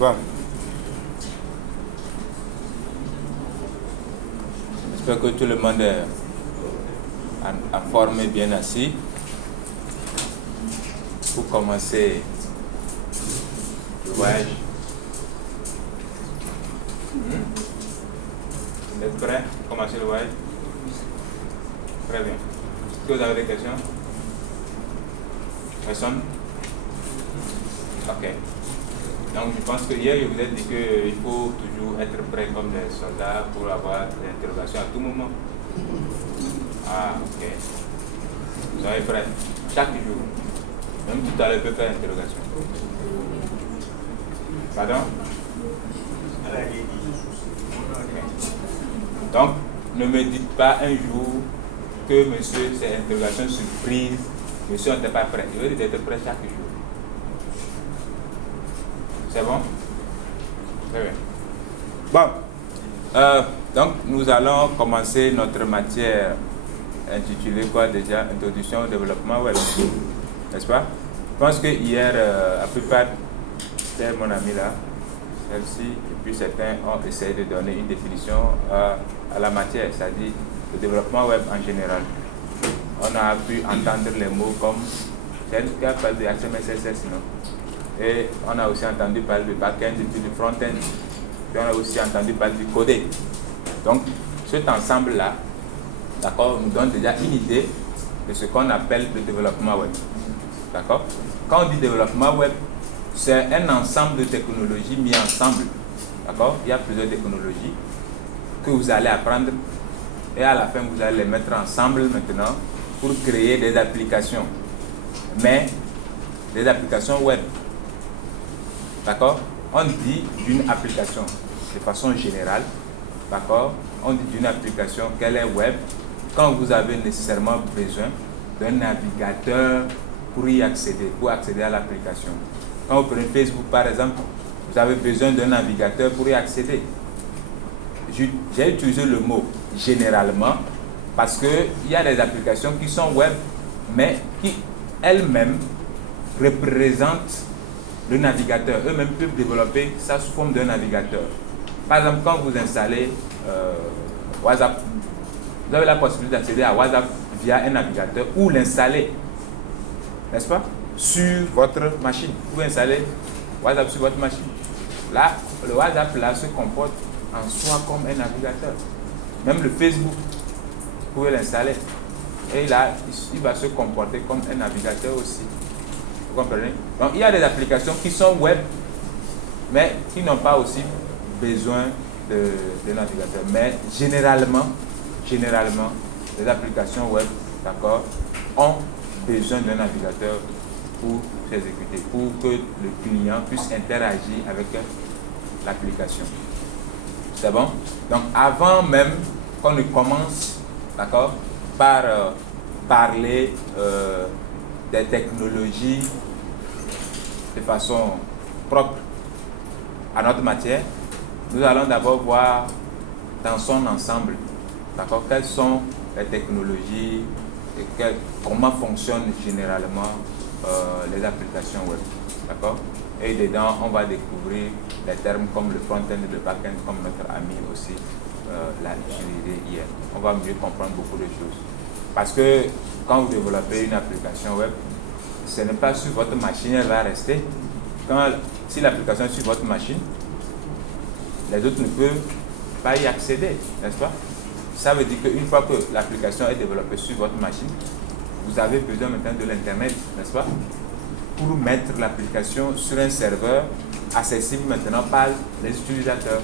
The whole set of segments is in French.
Bon. J'espère que tout le monde est en forme et bien assis. Pour commencer le voyage. Vous êtes prêts pour commencer le voyage? Très bien. Est-ce que vous avez des questions? Personne? Ok. Donc je pense que hier je vous ai dit qu'il faut toujours être prêt comme des soldats pour avoir des interrogations à tout moment. Ah, ok. Vous avez prêt chaque jour. Même tout à l'heure, peut faire interrogation. Pardon? Okay. Donc, ne me dites pas un jour que monsieur, c'est interrogation surprise, monsieur, on n'était pas prêt. Je veux dire d'être prêt chaque jour. C'est bon? Très bien. Bon. Donc, nous allons commencer notre matière intitulée quoi déjà? Introduction au développement web. N'est-ce pas? Je pense que hier, la plupart, c'était mon ami là, celle-ci, et puis certains ont essayé de donner une définition à la matière, c'est-à-dire le développement web en général. On a pu entendre les mots comme, c'est qui a parlé de HTML, CSS, non? Et on a aussi entendu parler de back-end et puis du front-end. Puis on a aussi entendu parler du codé. Donc, cet ensemble-là, d'accord, nous donne déjà une idée de ce qu'on appelle le développement web. D'accord? Quand on dit développement web, c'est un ensemble de technologies mis ensemble. D'accord? Il y a plusieurs technologies que vous allez apprendre et à la fin, vous allez les mettre ensemble maintenant pour créer des applications. Mais des applications web. D'accord? On dit d'une application de façon générale. D'accord? On dit d'une application qu'elle est web quand vous avez nécessairement besoin d'un navigateur pour y accéder, pour accéder à l'application. Quand vous prenez Facebook par exemple, vous avez besoin d'un navigateur pour y accéder. J'ai utilisé le mot généralement parce qu'il y a des applications qui sont web, mais qui elles-mêmes représentent le navigateur. Eux-mêmes peuvent développer ça sous forme d'un navigateur. Par exemple, quand vous installez WhatsApp, vous avez la possibilité d'accéder à WhatsApp via un navigateur ou l'installer, n'est-ce pas, sur votre machine. Vous pouvez installer WhatsApp sur votre machine. Là, le WhatsApp là se comporte en soi comme un navigateur. Même le Facebook, vous pouvez l'installer. Et là, il va se comporter comme un navigateur aussi. Vous comprenez? Donc, il y a des applications qui sont web, mais qui n'ont pas aussi besoin de navigateur. Mais généralement, les applications web, d'accord, ont besoin d'un navigateur pour s'exécuter, pour que le client puisse interagir avec l'application. C'est bon? Donc, avant même qu'on ne commence, d'accord, par parler des technologies de façon propre à notre matière, nous allons d'abord voir dans son ensemble, d'accord, quelles sont les technologies et comment fonctionnent généralement les applications web, d'accord. Et dedans, on va découvrir des termes comme le front-end et le back-end, comme notre ami aussi l'a utilisé hier. On va mieux comprendre beaucoup de choses. Parce que quand vous développez une application web, ce n'est pas sur votre machine, elle va rester. Si l'application est sur votre machine, les autres ne peuvent pas y accéder, n'est-ce pas? Ça veut dire qu'une fois que l'application est développée sur votre machine, vous avez besoin maintenant de l'Internet, n'est-ce pas? Pour mettre l'application sur un serveur accessible maintenant par les utilisateurs.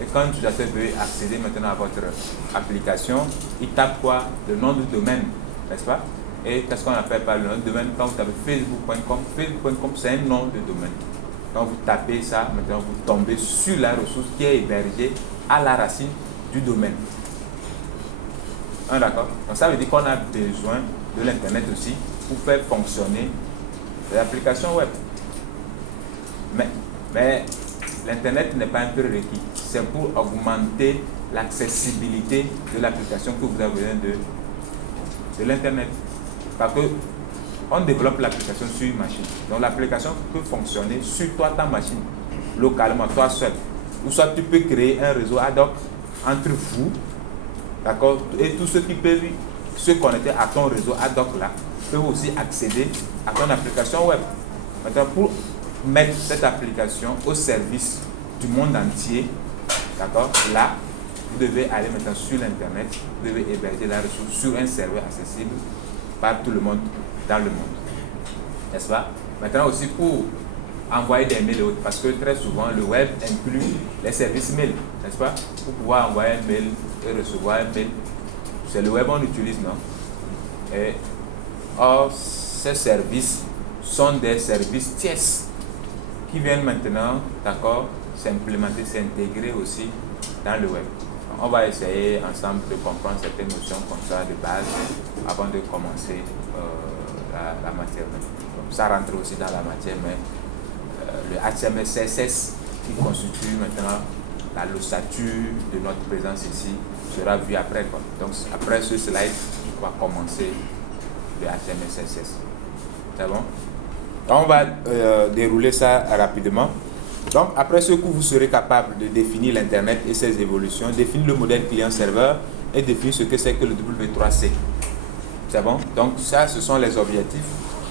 Et quand l'utilisateur veut accéder maintenant à votre application, il tape quoi? Le nom du domaine, n'est-ce pas? Et qu'est-ce qu'on appelle par le nom de domaine? Quand vous tapez facebook.com, facebook.com c'est un nom de domaine. Quand vous tapez ça, maintenant vous tombez sur la ressource qui est hébergée à la racine du domaine. Ah, d'accord? Donc ça veut dire qu'on a besoin de l'Internet aussi pour faire fonctionner les applications web. Mais l'Internet n'est pas un prérequis. C'est pour augmenter l'accessibilité de l'application que vous avez besoin de l'Internet. Parce que on développe l'application sur une machine. Donc l'application peut fonctionner sur toi, ta machine. localement, toi seul. Ou soit tu peux créer un réseau ad hoc entre vous, d'accord, et tous ceux qui peuvent se connecter à ton réseau ad hoc là, peuvent aussi accéder à ton application web. Maintenant, pour mettre cette application au service du monde entier, d'accord, là, vous devez aller maintenant sur l'internet, vous devez héberger la ressource sur un serveur accessible par tout le monde dans le monde. N'est-ce pas? Maintenant aussi pour envoyer des mails et autres, parce que très souvent le web inclut les services mail, n'est-ce pas? Pour pouvoir envoyer un mail et recevoir un mail, c'est le web qu'on utilise, non? Et or, ces services sont des services tierces qui viennent maintenant, d'accord, s'implémenter, s'intégrer aussi dans le web. On va essayer ensemble de comprendre certaines notions comme ça de base avant de commencer la matière. Donc, ça rentre aussi dans la matière, mais le HTML, CSS qui constitue maintenant l'ossature de notre présence ici sera vu après, quoi. Donc après ce slide, on va commencer le HTML, CSS. C'est bon? Donc, on va dérouler ça rapidement. Donc, après ce cours, vous serez capable de définir l'Internet et ses évolutions, définir le modèle client-serveur et définir ce que c'est que le W3C. C'est bon? Donc, ça, ce sont les objectifs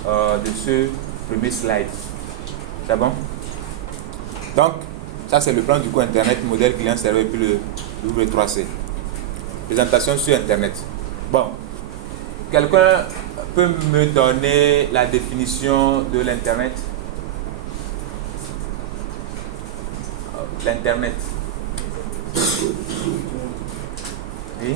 de ce premier slide. C'est bon? Donc, ça, c'est le plan du cours Internet, modèle client-serveur et puis le W3C. Présentation sur Internet. Bon, quelqu'un peut me donner la définition de l'Internet? L'Internet. Oui.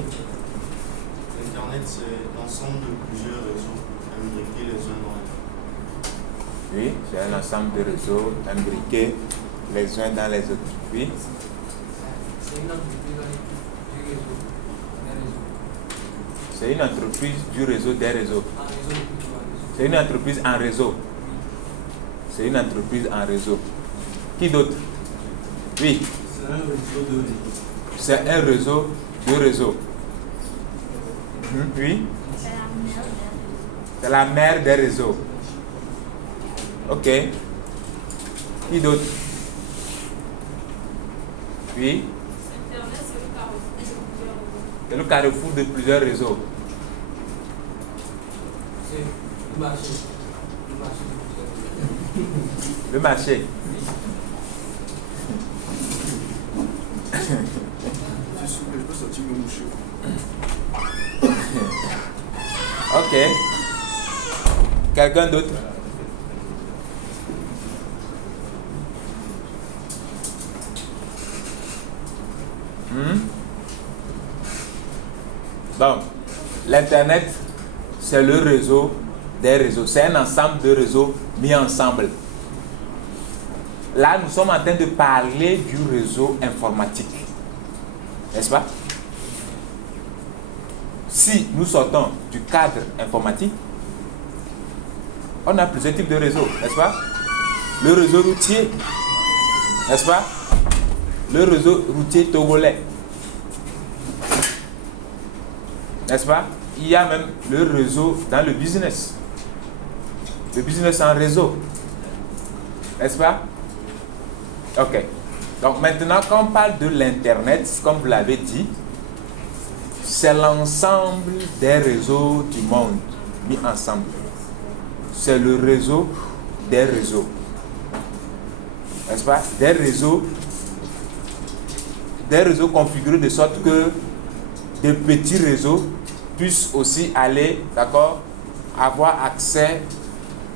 L'Internet, c'est l'ensemble de plusieurs réseaux imbriqués les uns dans les autres. Oui, c'est un ensemble de réseaux imbriqués les uns dans les autres. Oui. C'est une entreprise du réseau des réseaux. C'est une entreprise en réseau. C'est une entreprise en réseau. Qui d'autre? Oui. C'est un réseau de réseaux. C'est un réseau de réseaux. Oui. C'est la mère des réseaux. Ok. Qui d'autre? Oui. C'est le carrefour de plusieurs réseaux. C'est le marché. Le marché. Je suis sûr que je peux sortir mon mouche. Ok. Quelqu'un d'autre? Bon, l'Internet, c'est le réseau des réseaux. C'est un ensemble de réseaux mis ensemble. Là, nous sommes en train de parler du réseau informatique. N'est-ce pas? Si nous sortons du cadre informatique, on a plusieurs types de réseaux, n'est-ce pas? Le réseau routier, n'est-ce pas? Le réseau routier togolais, n'est-ce pas? Il y a même le réseau dans le business en réseau, n'est-ce pas? Ok. Donc maintenant, quand on parle de l'Internet, comme vous l'avez dit, c'est l'ensemble des réseaux du monde mis ensemble. C'est le réseau des réseaux. N'est-ce pas? Des réseaux configurés de sorte que des petits réseaux puissent aussi aller, d'accord, avoir accès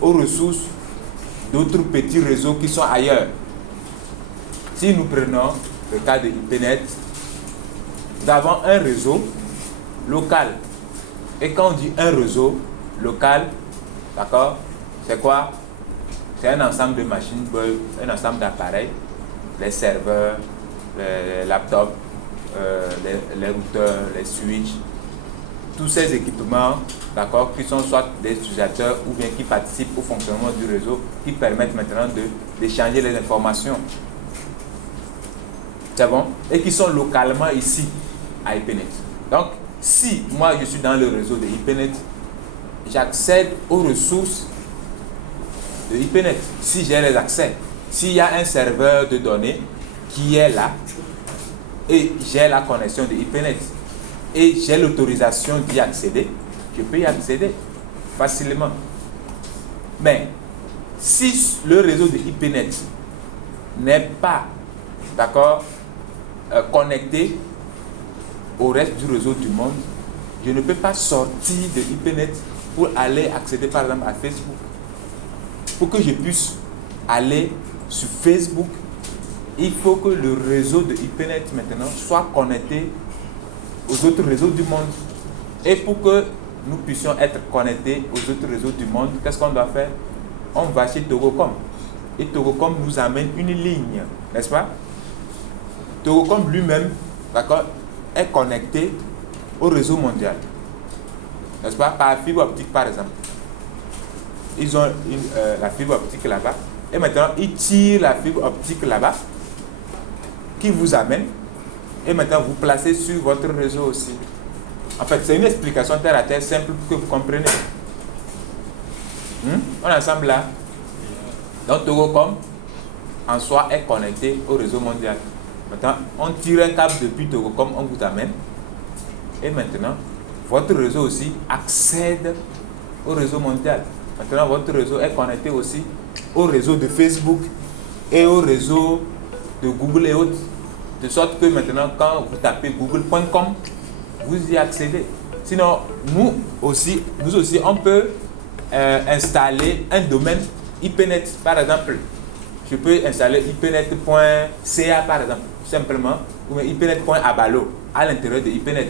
aux ressources d'autres petits réseaux qui sont ailleurs. Si nous prenons le cas de IPNet, nous avons un réseau local. Et quand on dit un réseau local, d'accord, c'est quoi? C'est un ensemble de machines, un ensemble d'appareils, les serveurs, les laptops, les routeurs, les switches, tous ces équipements, d'accord, qui sont soit des utilisateurs ou bien qui participent au fonctionnement du réseau, qui permettent maintenant d'échanger les informations. C'est bon? Et qui sont localement ici, à IPNet. Donc, si moi je suis dans le réseau de IPNet, j'accède aux ressources de IPNet, si j'ai les accès. s'il y a un serveur de données qui est là, et j'ai la connexion de IPNet, et j'ai l'autorisation d'y accéder, je peux y accéder facilement. Mais si le réseau de IPNet n'est pas, d'accord, connecté au reste du réseau du monde, je ne peux pas sortir de IPNet pour aller accéder par exemple à Facebook. Pour que je puisse aller sur Facebook, il faut que le réseau de IPNet maintenant soit connecté aux autres réseaux du monde. Et pour que nous puissions être connectés aux autres réseaux du monde, qu'est-ce qu'on doit faire? On va chez Togocom. Et Togocom nous amène une ligne, n'est-ce pas? Togocom lui-même, d'accord, est connecté au réseau mondial, n'est-ce pas? Par fibre optique par exemple. Ils ont la fibre optique là-bas. Et maintenant, ils tirent la fibre optique là-bas qui vous amène. Et maintenant, vous placez sur votre réseau aussi. En fait, c'est une explication terre à terre simple pour que vous compreniez. On est ensemble là. Donc, Togocom, en soi, est connecté au réseau mondial. Maintenant, on tire un câble depuis Togocom, on vous amène. Et maintenant, votre réseau aussi accède au réseau mondial. Maintenant, votre réseau est connecté aussi au réseau de Facebook et au réseau de Google et autres. De sorte que maintenant, quand vous tapez google.com, vous y accédez. Sinon, nous aussi, on peut installer un domaine IPNet, par exemple. Je peux installer ipnet.ca, par exemple, simplement, ou ipnet.abalo à l'intérieur de IPNet.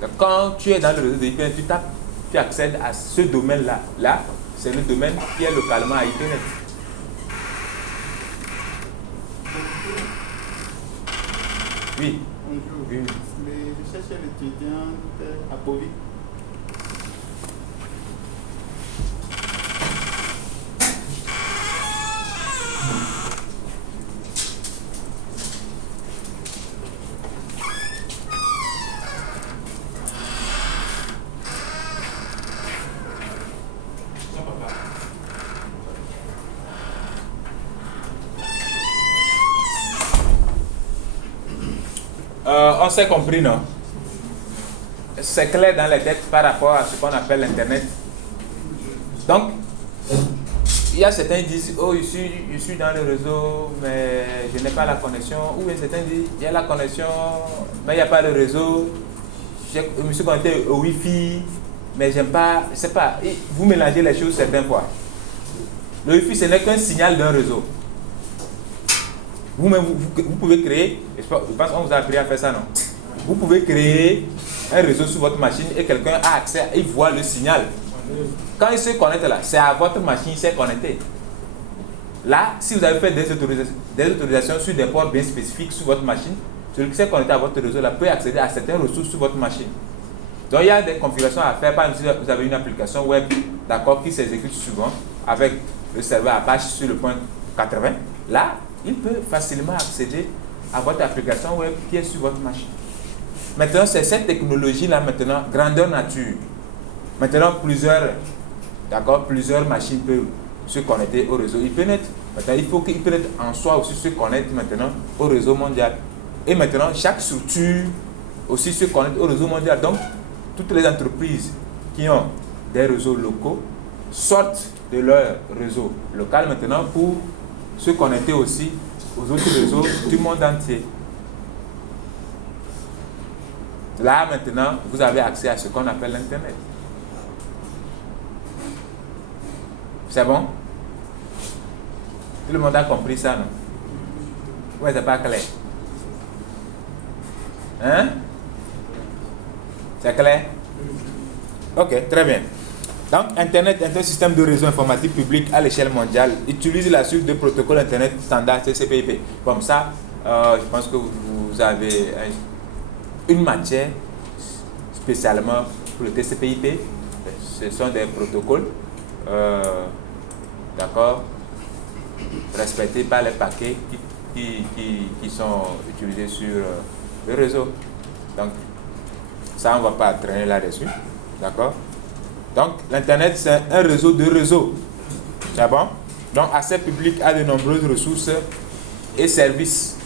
Donc, quand tu es dans le réseau de IPNet, tu tapes, tu accèdes à ce domaine-là. Là, c'est le domaine qui est localement à IPNet. Oui. Bonjour. Oui. Je cherche un étudiant à Poli. On s'est compris, non? C'est clair dans les têtes par rapport à ce qu'on appelle l'Internet. Donc, il y a certains qui disent, oh, je suis dans le réseau, mais je n'ai pas la connexion. Ou bien certains disent, il y a la connexion, mais il n'y a pas le réseau. Je me suis connecté au Wi-Fi, mais j'aime pas, je sais pas. Vous mélangez les choses certaines fois. Le Wi-Fi, ce n'est qu'un signal d'un réseau. Vous-même, vous pouvez créer, je pense qu'on vous a appris à faire ça, non? Vous pouvez créer un réseau sur votre machine et quelqu'un a accès, il voit le signal. Quand il se connecte là, c'est à votre machine, il s'est connecté. Là, si vous avez fait des autorisations sur des ports bien spécifiques sur votre machine, celui qui s'est connecté à votre réseau là peut accéder à certaines ressources sur votre machine. Donc il y a des configurations à faire. Par exemple, si vous avez une application web, d'accord, qui s'exécute souvent avec le serveur Apache sur le point 80, là, il peut facilement accéder à votre application web qui est sur votre machine. Maintenant, c'est cette technologie-là, maintenant, grandeur nature. Maintenant, plusieurs machines peuvent se connecter au réseau IPNet. Maintenant, il faut que IPNet en soi aussi se connecte maintenant au réseau mondial. Et maintenant, chaque structure aussi se connecte au réseau mondial. Donc, toutes les entreprises qui ont des réseaux locaux sortent de leur réseau local maintenant pour se connecter aussi aux autres réseaux du monde entier. Là, maintenant, vous avez accès à ce qu'on appelle l'Internet. C'est bon? Tout le monde a compris ça, non? Ouais, c'est pas clair. Hein? C'est clair? Ok, très bien. Donc, Internet est un système de réseau informatique public à l'échelle mondiale. Utilise la suite de protocoles Internet standard TCP/IP. Comme ça, je pense que vous avez une matière spécialement pour le TCP/IP. Ce sont des protocoles, d'accord, respectés par les paquets qui sont utilisés sur le réseau. Donc, ça, on ne va pas traîner là-dessus. D'accord? Donc, l'Internet, c'est un réseau de réseaux. C'est bon? Donc, accès public à de nombreuses ressources et services.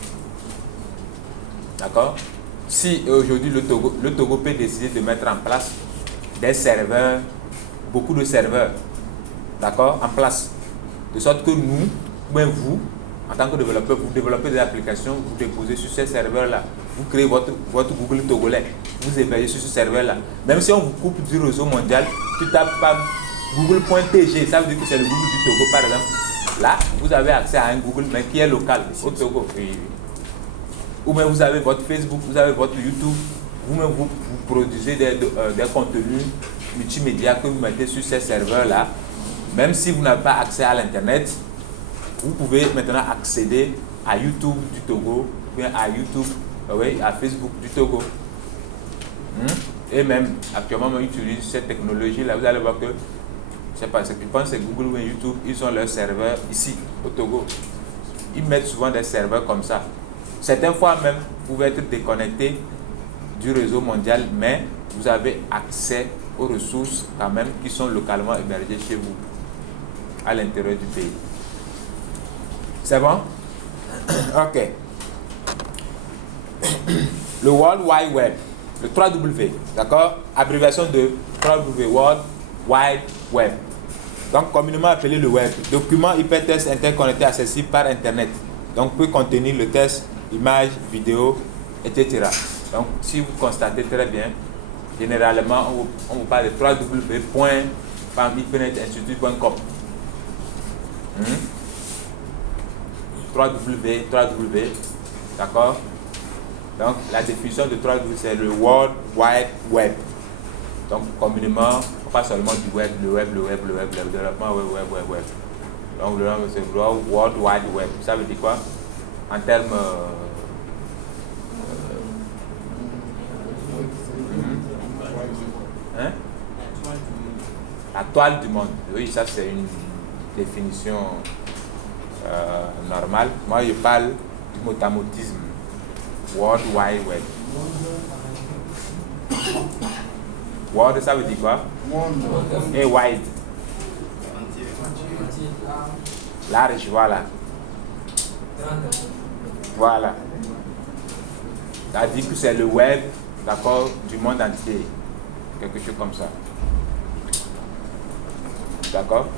D'accord? Si aujourd'hui le Togo peut décider de mettre en place des serveurs, beaucoup de serveurs, d'accord, en place, de sorte que nous, ben vous, en tant que développeur, vous développez des applications, vous déposez sur ces serveurs-là, vous créez votre Google togolais, vous hébergez sur ce serveur-là. Même si on vous coupe du réseau mondial, tu tapes pas google.tg, ça veut dire que c'est le Google du Togo, par exemple. Là, vous avez accès à un Google, mais qui est local, au Togo. Oui. Ou bien vous avez votre Facebook, vous avez votre YouTube, vous-même vous produisez des contenus multimédia que vous mettez sur ces serveurs-là. Même si vous n'avez pas accès à l'Internet, vous pouvez maintenant accéder à YouTube du Togo, ou bien à YouTube, oui, à Facebook du Togo. Et même, actuellement, on utilise cette technologie-là. Vous allez voir que, je sais pas, je pense que c'est Google ou YouTube, ils ont leurs serveurs ici, au Togo. Ils mettent souvent des serveurs comme ça. Certaines fois même, vous pouvez être déconnecté du réseau mondial, mais vous avez accès aux ressources quand même qui sont localement hébergées chez vous, à l'intérieur du pays. C'est bon? Ok. Le World Wide Web, le 3W, d'accord? Abréviation de 3W, World Wide Web. Donc, communément appelé le web. Document hypertexte interconnecté accessible par Internet. Donc, peut contenir le texte, images, vidéos, etc. Donc, si vous constatez très bien, généralement, on vous parle de www.ipnetinstitute.com. 3W, d'accord? Donc, la définition de 3W, c'est le World Wide Web. Donc, communément, pas seulement du web, le développement web. Donc, le nom, c'est World Wide Web. Ça veut dire quoi? En termes... hein? La toile du monde. Oui, ça, c'est une définition normale. Moi, je parle du motamotisme. World Wide Web. World, ça veut dire quoi? Et wide. Large, voilà. Voilà. Ça dit que c'est le web, d'accord, du monde entier. Quelque chose comme ça. D'accord?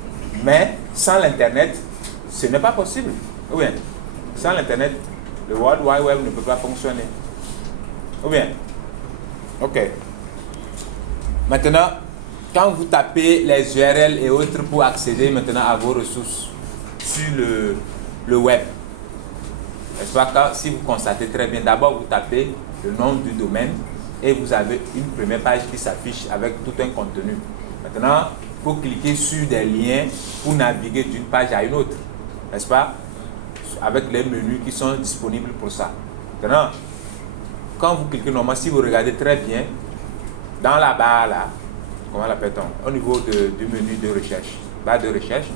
Mais sans l'Internet, ce n'est pas possible. Ou bien, sans l'Internet, le World Wide Web ne peut pas fonctionner. Ou bien? Ok. Maintenant, quand vous tapez les URL et autres pour accéder maintenant à vos ressources sur le web, n'est-ce pas, si vous constatez très bien, d'abord vous tapez le nom du domaine et vous avez une première page qui s'affiche avec tout un contenu. Maintenant, il faut cliquer sur des liens pour naviguer d'une page à une autre, n'est-ce pas, avec les menus qui sont disponibles pour ça. Maintenant, quand vous cliquez normalement, si vous regardez très bien, dans la barre là, comment l'appelle-t-on, au niveau du menu de recherche, barre de recherche,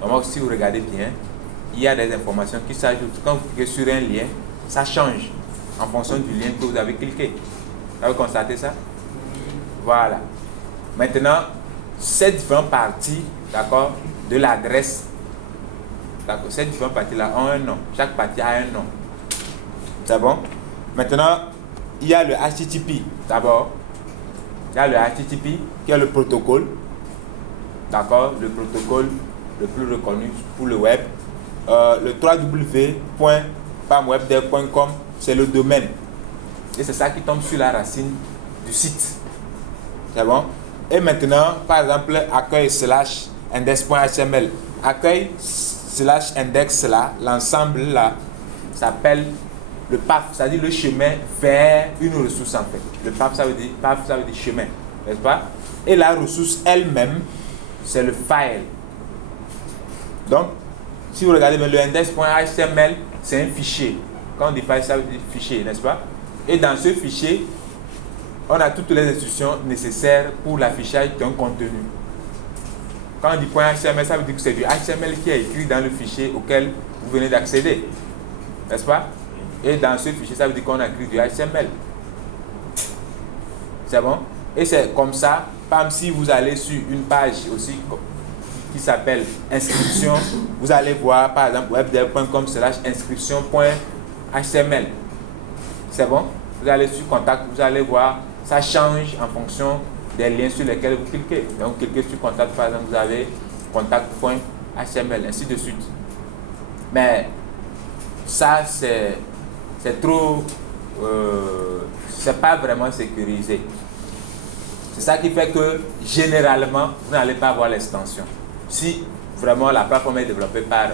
normalement si vous regardez bien, il y a des informations qui s'ajoutent. Quand vous cliquez sur un lien, ça change en fonction du lien que vous avez cliqué. Vous avez constaté ça? Voilà. Maintenant, ces différentes parties, d'accord, de l'adresse, d'accord, ces différentes parties-là ont un nom. Chaque partie a un nom. C'est bon? Maintenant, il y a le HTTP d'abord. Il y a le HTTP qui est le protocole, d'accord, le protocole le plus reconnu pour le web. Le www.pamwebdev.com, c'est le domaine. Et c'est ça qui tombe sur la racine du site. C'est bon? Et maintenant, par exemple, accueil/index.html. Accueil/index là, l'ensemble là, s'appelle le path, c'est-à-dire le chemin vers une ressource en fait. Le path, ça veut dire chemin, n'est-ce pas? Et la ressource elle-même, c'est le file. Donc, si vous regardez le index.html, c'est un fichier. Quand on dit file, ça veut dire fichier, n'est-ce pas? Et dans ce fichier, on a toutes les instructions nécessaires pour l'affichage d'un contenu. Quand on dit .html, ça veut dire que c'est du HTML qui est écrit dans le fichier auquel vous venez d'accéder, n'est-ce pas? Et dans ce fichier, ça veut dire qu'on a écrit du HTML. C'est bon? Et c'est comme ça, si vous allez sur une page aussi, qui s'appelle inscription, vous allez voir par exemple webdev.com/inscription.html. C'est bon? Vous allez sur contact, vous allez voir, ça change en fonction des liens sur lesquels vous cliquez. Donc vous cliquez sur contact, par exemple, vous avez contact.html, ainsi de suite. Mais ça, c'est trop... c'est pas vraiment sécurisé. C'est ça qui fait que, généralement, vous n'allez pas avoir l'extension. Si vraiment la plateforme est développée par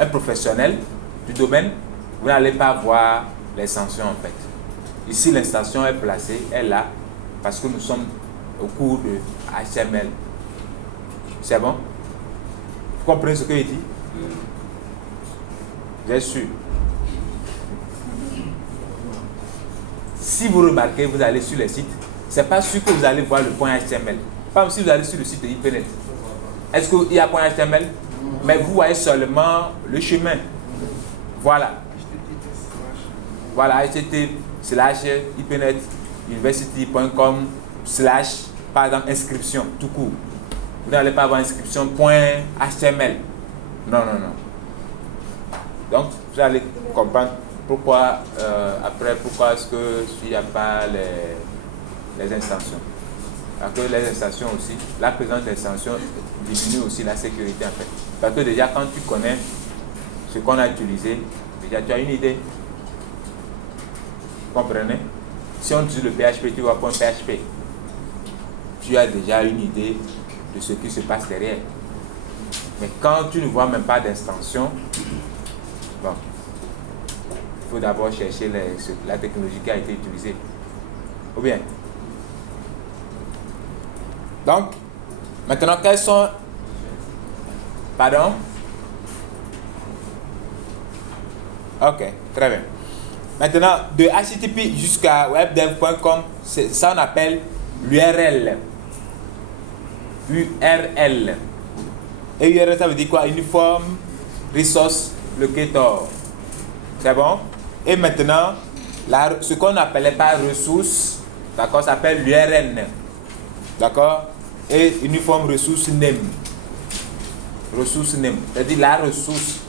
un professionnel du domaine, vous n'allez pas voir l'extension en fait. Ici, l'extension est placée, elle est là, parce que nous sommes au cours de HTML. C'est bon? Vous comprenez ce que je dis? Bien sûr. Si vous remarquez, vous allez sur les sites, c'est pas sûr que vous allez voir le point HTML. Par exemple, si vous allez sur le site de IPNet, est-ce qu'il y a point HTML? Mais vous voyez seulement le chemin. Voilà. Voilà, http://ipnet university.com/ par exemple inscription tout court. Vous n'allez pas avoir inscription.html. Non. Donc vous allez comprendre pourquoi pourquoi est-ce que s'il n'y a pas les extensions. Parce que les extensions aussi, la présence d'extensions diminue aussi la sécurité en fait. Parce que déjà quand tu connais ce qu'on a utilisé, déjà tu as une idée. Vous comprenez? Si on utilise le PHP, tu vois point PHP. Tu as déjà une idée de ce qui se passe derrière. Mais quand tu ne vois même pas d'extension, bon, il faut d'abord chercher la technologie qui a été utilisée. Ou bien. Donc, maintenant, quels sont... Pardon? Ok, très bien. Maintenant, de HTTP jusqu'à webdev.com, ça on appelle l'URL. URL. Et URL, ça veut dire quoi? Uniform Resource Locator. C'est bon? Et maintenant, ce qu'on n'appelait pas ressource, d'accord, ça s'appelle l'URN. D'accord? Et Uniform Resource Name. Ressource name, c'est-à-dire la ressource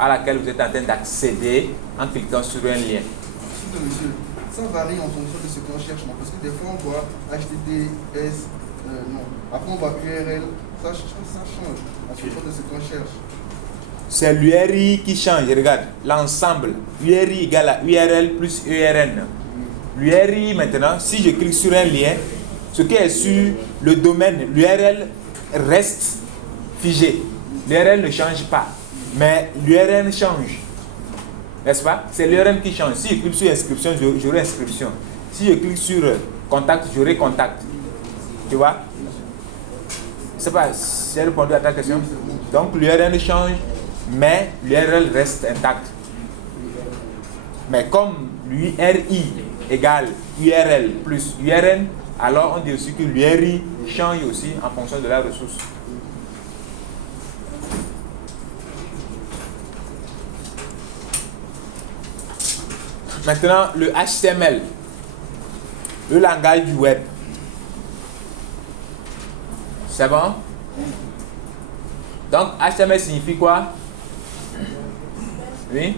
à laquelle vous êtes en train d'accéder en cliquant sur un lien. Monsieur, ça varie en fonction de ce qu'on cherche, non? Parce que des fois on voit HTTPS, non. Après on voit URL, ça change en fonction de ce qu'on cherche. C'est l'URI qui change, regarde, l'ensemble. URI égale à URL plus URN. L'URI maintenant, si je clique sur un lien, ce qui est sur le domaine, l'URL reste figé. L'URL ne change pas, mais l'URN change. N'est-ce pas? C'est l'URN qui change. Si je clique sur inscription, j'aurai inscription. Si je clique sur contact, j'aurai contact. Tu vois? Je ne sais pas si j'ai répondu à ta question. Donc l'URN change, mais l'URL reste intact. Mais comme l'URI égale URL plus URN, alors on dit aussi que l'URI change aussi en fonction de la ressource. Maintenant, le HTML, le langage du web. C'est bon? Donc, HTML signifie quoi? Oui?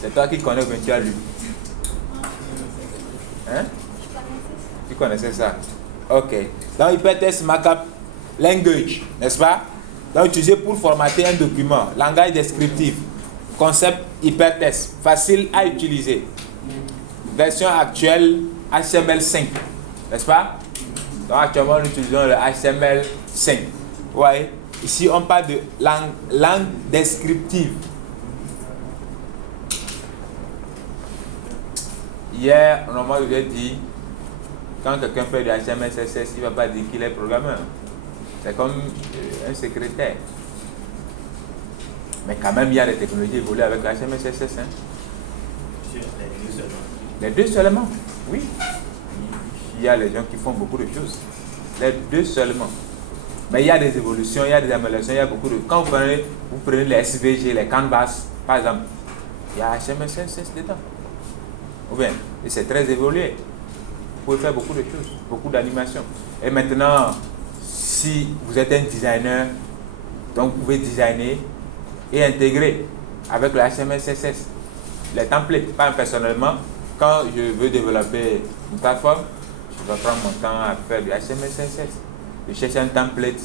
C'est toi qui connais ou bien tu as lu? Hein? Tu connaissais ça? Ok. Donc, Hypertext Markup Language, n'est-ce pas? Donc, utilisé pour formater un document. Langage descriptif. Concept hypertext. Facile à utiliser. Version actuelle HTML5. N'est-ce pas? Donc, actuellement, nous utilisons le HTML5. Vous voyez? Ici, on parle de langue descriptive. Hier, normalement, je vous ai dit, quand quelqu'un fait du HTML, CSS, il ne va pas dire qu'il est programmeur. C'est comme un secrétaire. Mais quand même, il y a des technologies évoluées avec le HTML, CSS. Hein? Les deux seulement. Oui. Il y a les gens qui font beaucoup de choses. Les deux seulement. Mais il y a des évolutions, il y a des améliorations, il y a beaucoup de... Quand vous prenez les SVG, les Canvas, par exemple, il y a HTML, CSS dedans. Ou bien, et c'est très évolué. pouvez faire beaucoup de choses, beaucoup d'animations. Et maintenant, si vous êtes un designer, donc vous pouvez designer et intégrer avec le HTML, CSS, les templates. Pas personnellement, quand je veux développer une plateforme, je vais prendre mon temps à faire du HTML, CSS. Je cherche un template,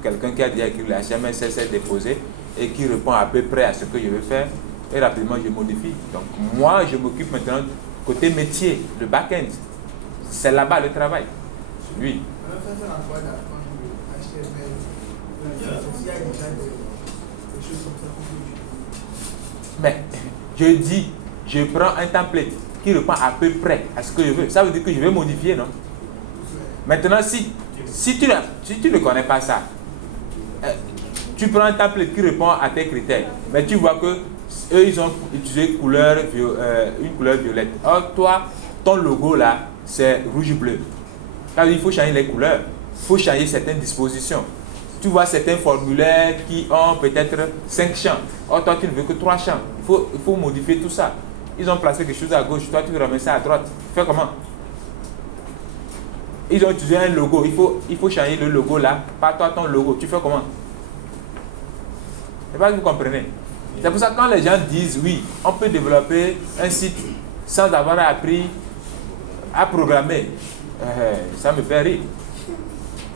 quelqu'un qui a déjà écrit le HTML, CSS déposé et qui répond à peu près à ce que je veux faire. Et rapidement, je modifie. Donc, moi, je m'occupe maintenant côté métier, le back-end. C'est là-bas le travail. Oui. Mais, je dis, je prends un template qui répond à peu près à ce que je veux. Ça veut dire que je vais modifier, non? Maintenant, si tu ne connais pas ça, tu prends un template qui répond à tes critères, mais tu vois que eux, ils ont utilisé une couleur violette. Or, toi, ton logo là, c'est rouge-bleu. Il faut changer les couleurs. Il faut changer certaines dispositions. Tu vois certains formulaires qui ont peut-être 5 champs. Or, toi, tu ne veux que 3 champs. Il faut modifier tout ça. Ils ont placé quelque chose à gauche. Toi, tu veux remettre ça à droite. Fais comment? Ils ont utilisé un logo. Il faut changer le logo là. Pas toi, ton logo. Tu fais comment? C'est pas que vous comprenez. C'est pour ça que quand les gens disent oui, on peut développer un site sans avoir appris à programmer, ça me fait rire.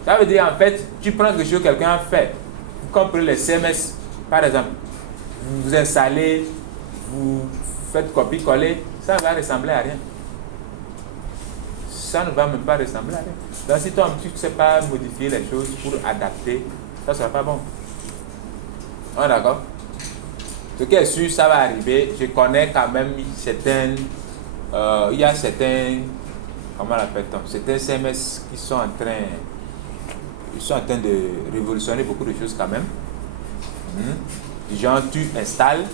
Ça veut dire en fait, tu prends quelque chose que quelqu'un a fait. Vous comprenez les CMS, par exemple. Vous installez, vous faites copier-coller, ça va ressembler à rien. Ça ne va même pas ressembler à rien. Donc si toi, tu ne sais pas modifier les choses pour adapter, ça ne sera pas bon. On est d'accord? Ce qui est sûr, ça va arriver. Je connais quand même certaines, il y a certains, comment l'appelle-t-on, certains CMS qui sont en train de révolutionner beaucoup de choses quand même. Genre, tu installes,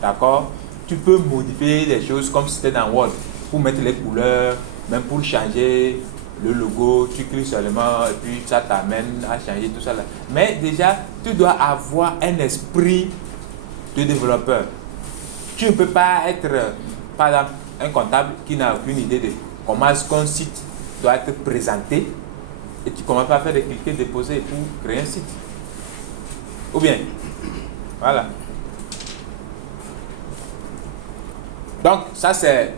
d'accord, tu peux modifier des choses comme si c'était dans Word, pour mettre les couleurs, même pour changer le logo, tu cliques seulement et puis ça t'amène à changer tout ça là. Mais déjà, tu dois avoir un esprit de développeur. Tu ne peux pas être, par exemple, un comptable qui n'a aucune idée de comment est-ce qu'un site doit être présenté et tu commences pas à faire des cliquer, déposer pour créer un site. Ou bien, voilà. Donc, ça c'est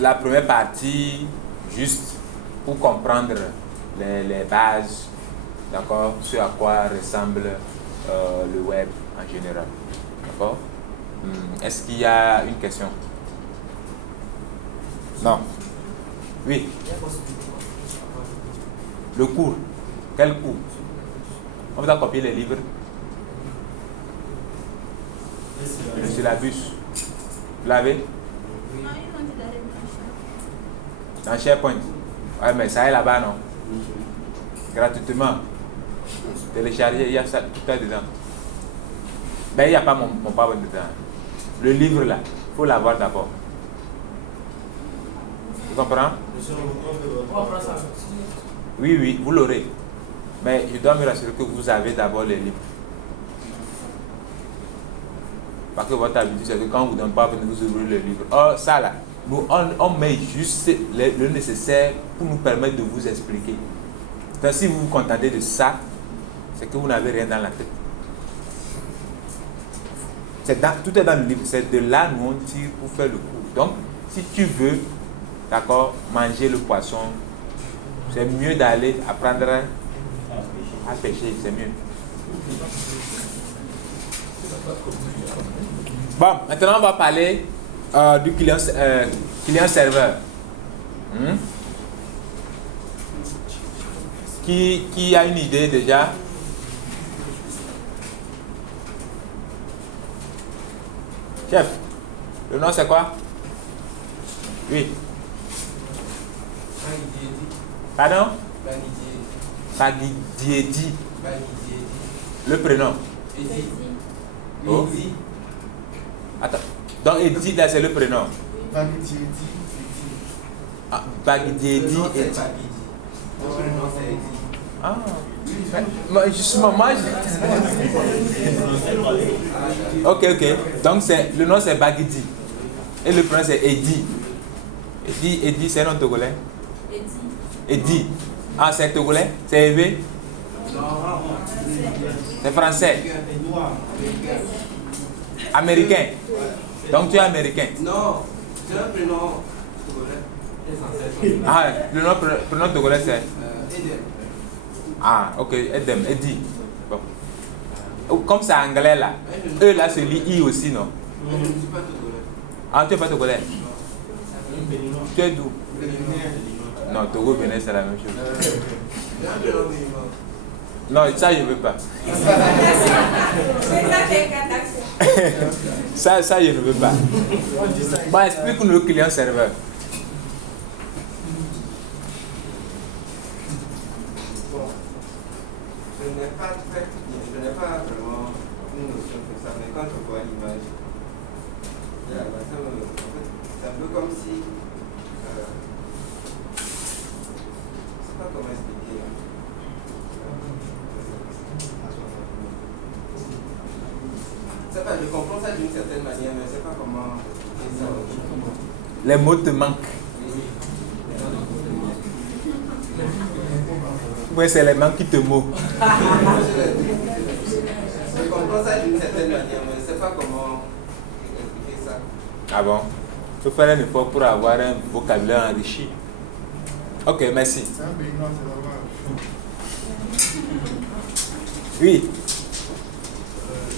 la première partie, juste pour comprendre les bases, d'accord, ce à quoi ressemble le web en général. D'accord? Est-ce qu'il y a une question? Non. Oui. Le cours. Quel cours? On vous a copié les livres. Le syllabus. Vous l'avez? Dans SharePoint. Ouais, mais ça est là-bas, non? Gratuitement. Télécharger, il y a ça tout est dedans. Ben, il n'y a pas mon PowerPoint dedans. Le livre là, il faut l'avoir d'abord. Tu comprends? Oui, vous l'aurez. Mais je dois me rassurer que vous avez d'abord les livres. Parce que votre habitude, c'est que quand vous ne donnez pas, vous ouvrez le livre. Or, ça là, nous, on met juste le nécessaire pour nous permettre de vous expliquer. Donc, si vous vous contentez de ça, c'est que vous n'avez rien dans la tête. Tout est dans le livre. C'est de là nous on tire pour faire le cours. Donc, si tu veux, d'accord, manger le poisson, c'est mieux d'aller apprendre à pêcher. C'est mieux. Bon, maintenant on va parler du client-serveur. Qui a une idée déjà? Chef, le nom c'est quoi? Oui. Pardon? Bagidiedi. Le prénom? Oh. Attends. Donc Edi là c'est le prénom. Bagidiedi. Ah, Bagidiedi et Le prénom c'est Edi. Ah. Mais justement, moi Ok. Donc le nom c'est Bagidi. Et le prénom c'est Edi. Edi c'est un nom togolais. Eddy. Ah, c'est togolais? C'est élevé? C'est français? Américain? Donc tu es américain? Non, c'est un prénom togolais. Ah, le prénom togolais c'est? Edem. Ah, ok, Edem, Eddy. Bon. Comme c'est anglais là, eux là se lit I aussi, non? Je ne suis pas togolais. Ah, tu n'es pas togolais? Tu es d'où? Non, Togo, Bénin, c'est la même chose. Non, ça, je ne veux pas. Ça, je ne veux pas. Bon, explique-nous le client serveur. Bon, je n'ai pas vraiment une notion comme ça, mais quand je vois l'image, en fait, c'est un peu comme si. Je ne sais pas comment expliquer. Je comprends ça d'une certaine manière, mais je ne sais pas comment expliquer ça. Les mots te manquent. Oui, c'est les mains qui te moquent. Je comprends ça d'une certaine manière, mais je ne sais pas comment expliquer ça. Ah bon? Il faut faire un effort pour avoir un vocabulaire enrichi. Ok, merci. C'est un bénin, c'est là-bas. Oui.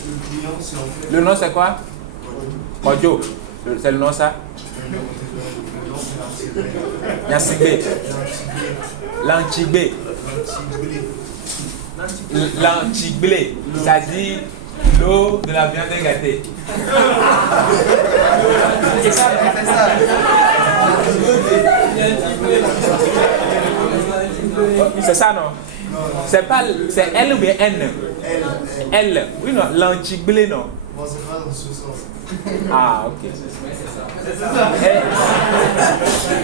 Le client, c'est en fait. Le nom c'est quoi? Kodjo. C'est le nom ça? Le nom, c'est Nyasigbe. L'antibé. L'antiblé. Ça dit l'eau de la viande gâtée. C'est ça, c'est ça. C'est ça, non? C'est pas, c'est L ou bien N? L. Oui, non, l'antiblé, non? Bon, c'est pas dans ce sens. Ah, ok.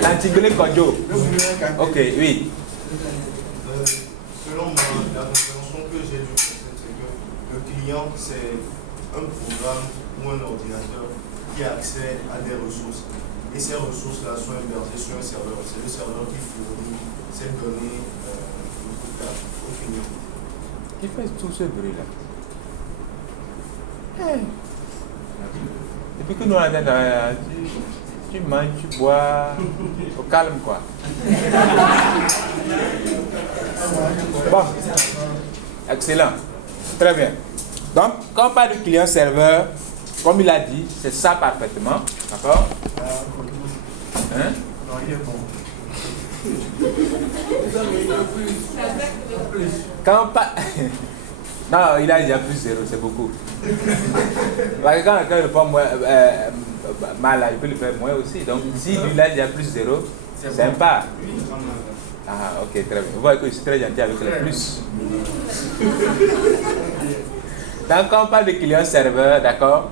L'antiblé Kodjo. Ok, oui. Selon moi, la compréhension que j'ai du concept, c'est que le client, c'est un programme ou un ordinateur qui a accès à des ressources. Et ces ressources-là sont hébergées sur un serveur. C'est le serveur qui fournit ces données au client. Qui fait tout ce bruit-là? Depuis que nous on attend, tu manges, tu bois, au calme quoi. Bon, excellent, très bien. Donc, quand on parle du client-serveur, comme il a dit, c'est ça parfaitement, d'accord? Hein? Non, il est bon. Quand on parle... Non, il a déjà plus zéro, c'est beaucoup. Parce que quand quelqu'un le fait mal, il peut le faire moins aussi. Donc, si lui, il a déjà plus zéro, c'est sympa. Ah, ok, très bien. Vous voyez que je suis très gentil avec les plus. Donc, quand on parle de client-serveur, d'accord,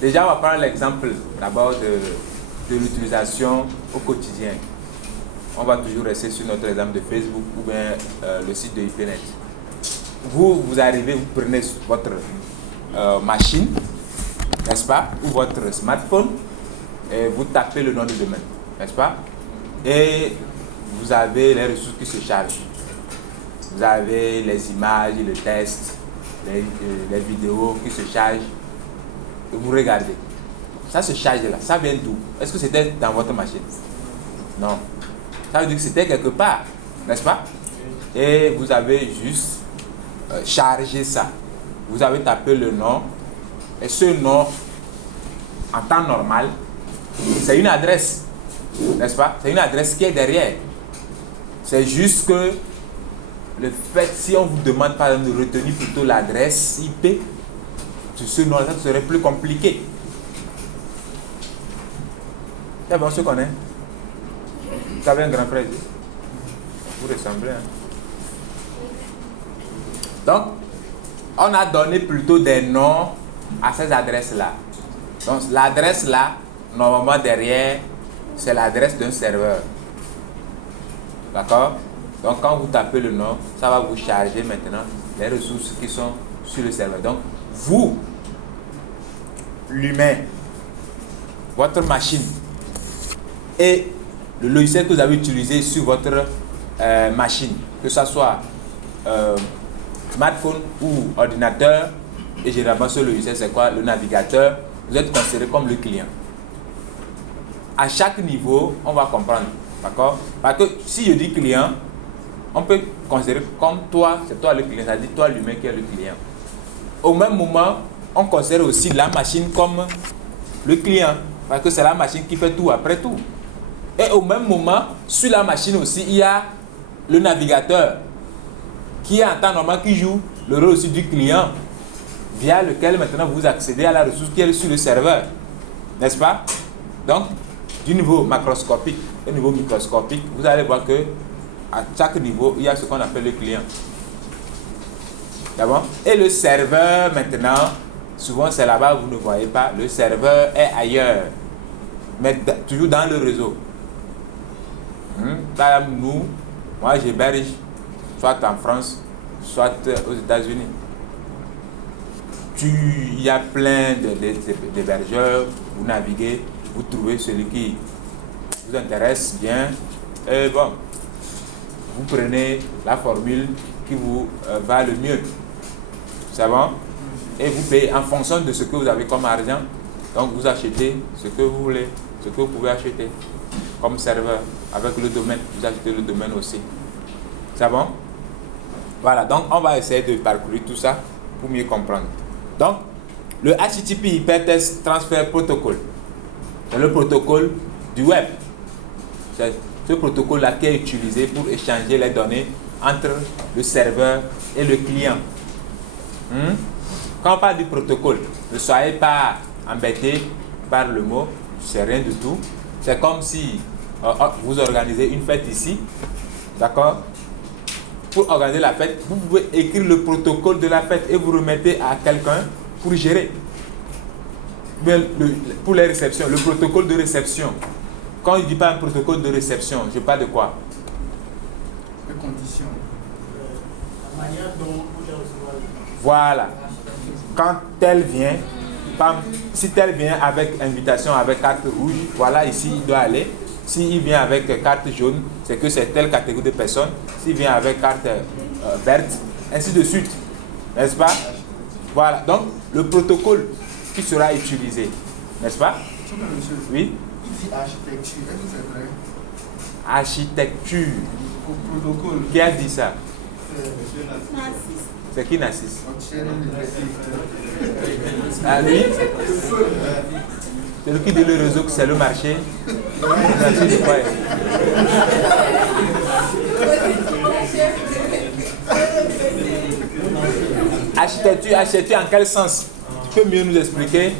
déjà, on va prendre l'exemple d'abord de l'utilisation au quotidien. On va toujours rester sur notre exemple de Facebook ou bien le site de IPNet. Vous arrivez, vous prenez votre machine, n'est-ce pas, ou votre smartphone, et vous tapez le nom du domaine, n'est-ce pas, et vous avez les ressources qui se chargent. Vous avez les images, le texte, les vidéos qui se chargent, et vous regardez. Ça se charge là, ça vient d'où? Est-ce que c'était dans votre machine? Non. Ça veut dire que c'était quelque part, n'est-ce pas? Et vous avez juste chargé ça. Vous avez tapé le nom, et ce nom, en temps normal, c'est une adresse, n'est-ce pas? C'est une adresse qui est derrière. C'est juste que le fait, si on vous demande par exemple de retenir plutôt l'adresse IP, sur ce nom-là, ça serait plus compliqué. Eh bien, on se connaît. Vous avez un grand frère. Vous ressemblez. Hein? Donc, on a donné plutôt des noms à ces adresses-là. Donc, l'adresse-là, normalement derrière, c'est l'adresse d'un serveur. D'accord? Donc, quand vous tapez le nom, ça va vous charger maintenant les ressources qui sont sur le serveur. Donc, vous, l'humain, votre machine et le logiciel que vous avez utilisé sur votre machine, que ce soit smartphone ou ordinateur, et généralement ce logiciel c'est quoi? Le navigateur, vous êtes considéré comme le client. À chaque niveau, on va comprendre, d'accord? Parce que si je dis client, on peut considérer comme toi, c'est toi le client, c'est-à-dire toi l'humain qui est le client. Au même moment, on considère aussi la machine comme le client, parce que c'est la machine qui fait tout après tout. Et au même moment, sur la machine aussi, il y a le navigateur qui est en temps normal, qui joue le rôle aussi du client, via lequel maintenant vous accédez à la ressource qui est sur le serveur. N'est-ce pas? Donc, du niveau macroscopique au niveau microscopique, vous allez voir que à chaque niveau, il y a ce qu'on appelle le client. D'accord? Et le serveur, maintenant, souvent c'est là-bas, vous ne voyez pas, le serveur est ailleurs, mais toujours dans le réseau. Par exemple, nous, moi j'héberge soit en France, soit aux États-Unis. Il y a plein d'hébergeurs, vous naviguez, vous trouvez celui qui vous intéresse bien, et bon, vous prenez la formule qui vous va le mieux. C'est bon? Et vous payez en fonction de ce que vous avez comme argent. Donc vous achetez ce que vous voulez, ce que vous pouvez acheter comme serveur. Avec le domaine, vous achetez le domaine aussi. C'est bon? Voilà, donc on va essayer de parcourir tout ça pour mieux comprendre. Donc, le HTTP Hypertext Transfer Protocol, c'est le protocole du web. C'est ce protocole-là qui est utilisé pour échanger les données entre le serveur et le client. Quand on parle du protocole, ne soyez pas embêtés par le mot, c'est rien du tout. C'est comme si vous organisez une fête ici, d'accord? Pour organiser la fête, vous pouvez écrire le protocole de la fête et vous remettez à quelqu'un pour gérer. Mais pour les réceptions, le protocole de réception. Quand je ne dis pas un protocole de réception, je parle de quoi? Les conditions. La manière dont vous les recevez. Voilà. Quand elle vient, si elle vient avec invitation, avec carte rouge, voilà, ici il doit aller. S'il vient avec carte jaune, c'est que c'est telle catégorie de personnes. S'il vient avec carte verte, ainsi de suite. N'est-ce pas? Voilà. Donc, le protocole qui sera utilisé. N'est-ce pas? Monsieur, Oui? il dit architecture. Est-ce que c'est vrai? Architecture. Au protocole. Qui a dit ça? Narcisse. C'est qui Narcisse? Ah, lui? C'est lui qui dit le réseau que c'est le marché. Narcisse, quoi? Architecture en quel sens? Tu peux mieux nous expliquer?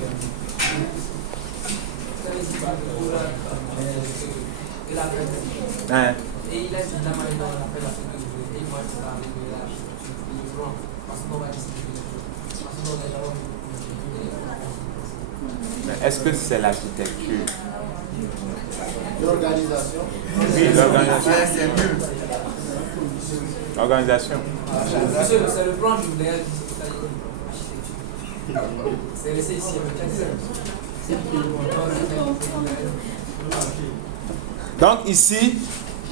Hein? Et il a dit la manière dont on a fait la fête et moi je parle de l'architecture livrant parce qu'on va distribuer parce qu'on va d'abord. Mais est-ce que c'est l'architecture? L'organisation. Oui, l'organisation. L'organisation. C'est le plan du modèle, c'est laissé ici avec Donc ici,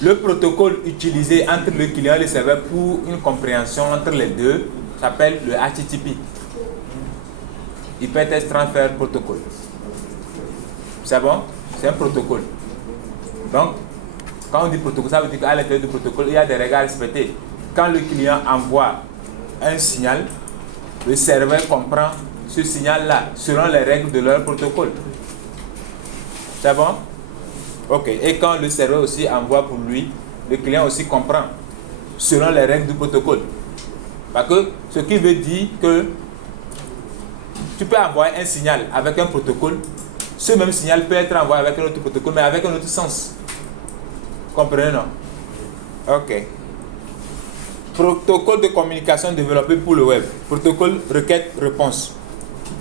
le protocole utilisé entre le client et le serveur pour une compréhension entre les deux s'appelle le HTTP. Hypertext Transfer Protocol. C'est bon? C'est un protocole. Donc, quand on dit protocole, ça veut dire qu'à l'intérieur du protocole, il y a des règles à respecter. Quand le client envoie un signal, le serveur comprend ce signal-là selon les règles de leur protocole. C'est bon? Ok. Et quand le serveur aussi envoie pour lui, le client aussi comprend selon les règles du protocole. Parce que ce qui veut dire que tu peux envoyer un signal avec un protocole, ce même signal peut être envoyé avec un autre protocole, mais avec un autre sens. Comprenez, non? Ok. Protocole de communication développé pour le web. Protocole requête-réponse.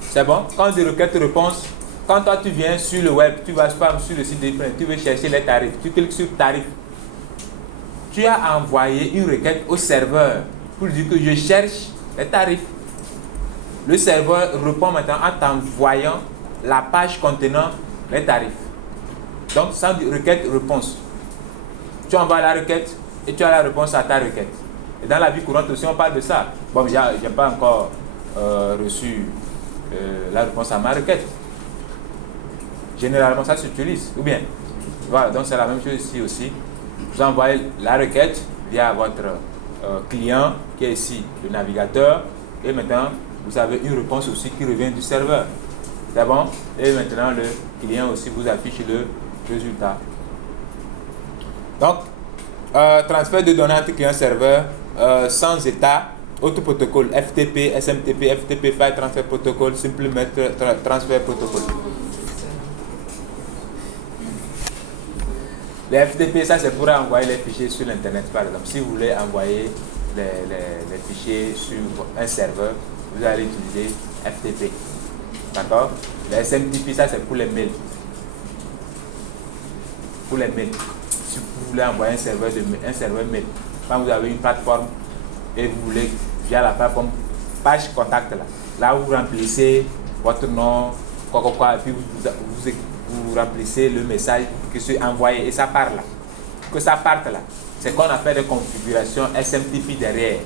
C'est bon? Quand on dit requête-réponse, quand toi tu viens sur le web, tu vas sur le site de print, tu veux chercher les tarifs, tu cliques sur tarif. Tu as envoyé une requête au serveur pour dire que je cherche les tarifs. Le serveur répond maintenant en t'envoyant la page contenant les tarifs. Donc, ça dit requête-réponse. tu envoies la requête et tu as la réponse à ta requête. Et dans la vie courante aussi, on parle de ça. Bon, je n'ai pas encore reçu la réponse à ma requête. Généralement, ça s'utilise. Ou bien, voilà, donc c'est la même chose ici aussi. Vous envoyez la requête via votre client qui est ici, le navigateur. Et maintenant, vous avez une réponse aussi qui revient du serveur. C'est bon? Et maintenant, le client aussi vous affiche le résultat. Donc, transfert de données entre client-serveur sans état, autre protocole, FTP, SMTP, FTP, File Transfer Protocol, Simple Transfer Protocol. Les FTP, ça c'est pour envoyer les fichiers sur l'internet par exemple. Si vous voulez envoyer les fichiers sur un serveur, vous allez utiliser FTP. D'accord? Les SMTP, ça c'est pour les mails. Pour les mails. Si vous voulez envoyer un serveur mail, quand vous avez une plateforme et vous voulez, via la plateforme, page contact là vous remplissez votre nom, et puis vous remplissez le message qui se envoyé et ça part là. Que ça parte là, c'est qu'on a fait des configurations SMTP derrière.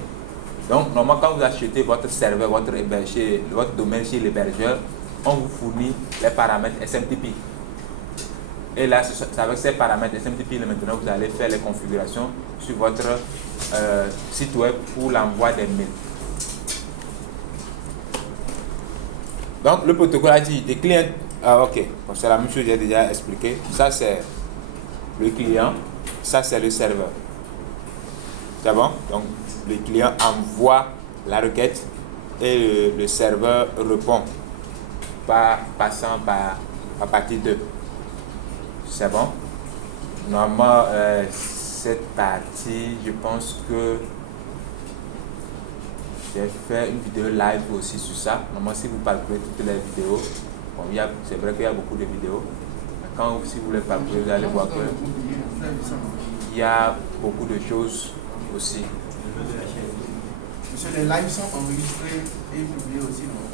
Donc, normalement, quand vous achetez votre serveur, votre domaine chez l'hébergeur, on vous fournit les paramètres SMTP. Et là, c'est avec ces paramètres SMTP, maintenant, vous allez faire les configurations sur votre site web pour l'envoi des mails. Donc, le protocole a dit des clients. Ok, bon, c'est la même chose que j'ai déjà expliqué. Ça, c'est le client. Ça, c'est le serveur. C'est bon? Donc, le client envoie la requête et le serveur répond passant à partir de. C'est bon? Normalement, cette partie, je pense que j'ai fait une vidéo live aussi sur ça. Normalement, si vous parcourez toutes les vidéos, bon, c'est vrai qu'il y a beaucoup de vidéos. Si vous voulez parcourir, vous allez voir qu'il y a beaucoup de choses aussi. Monsieur, les lives sont enregistrés et publiés aussi, non?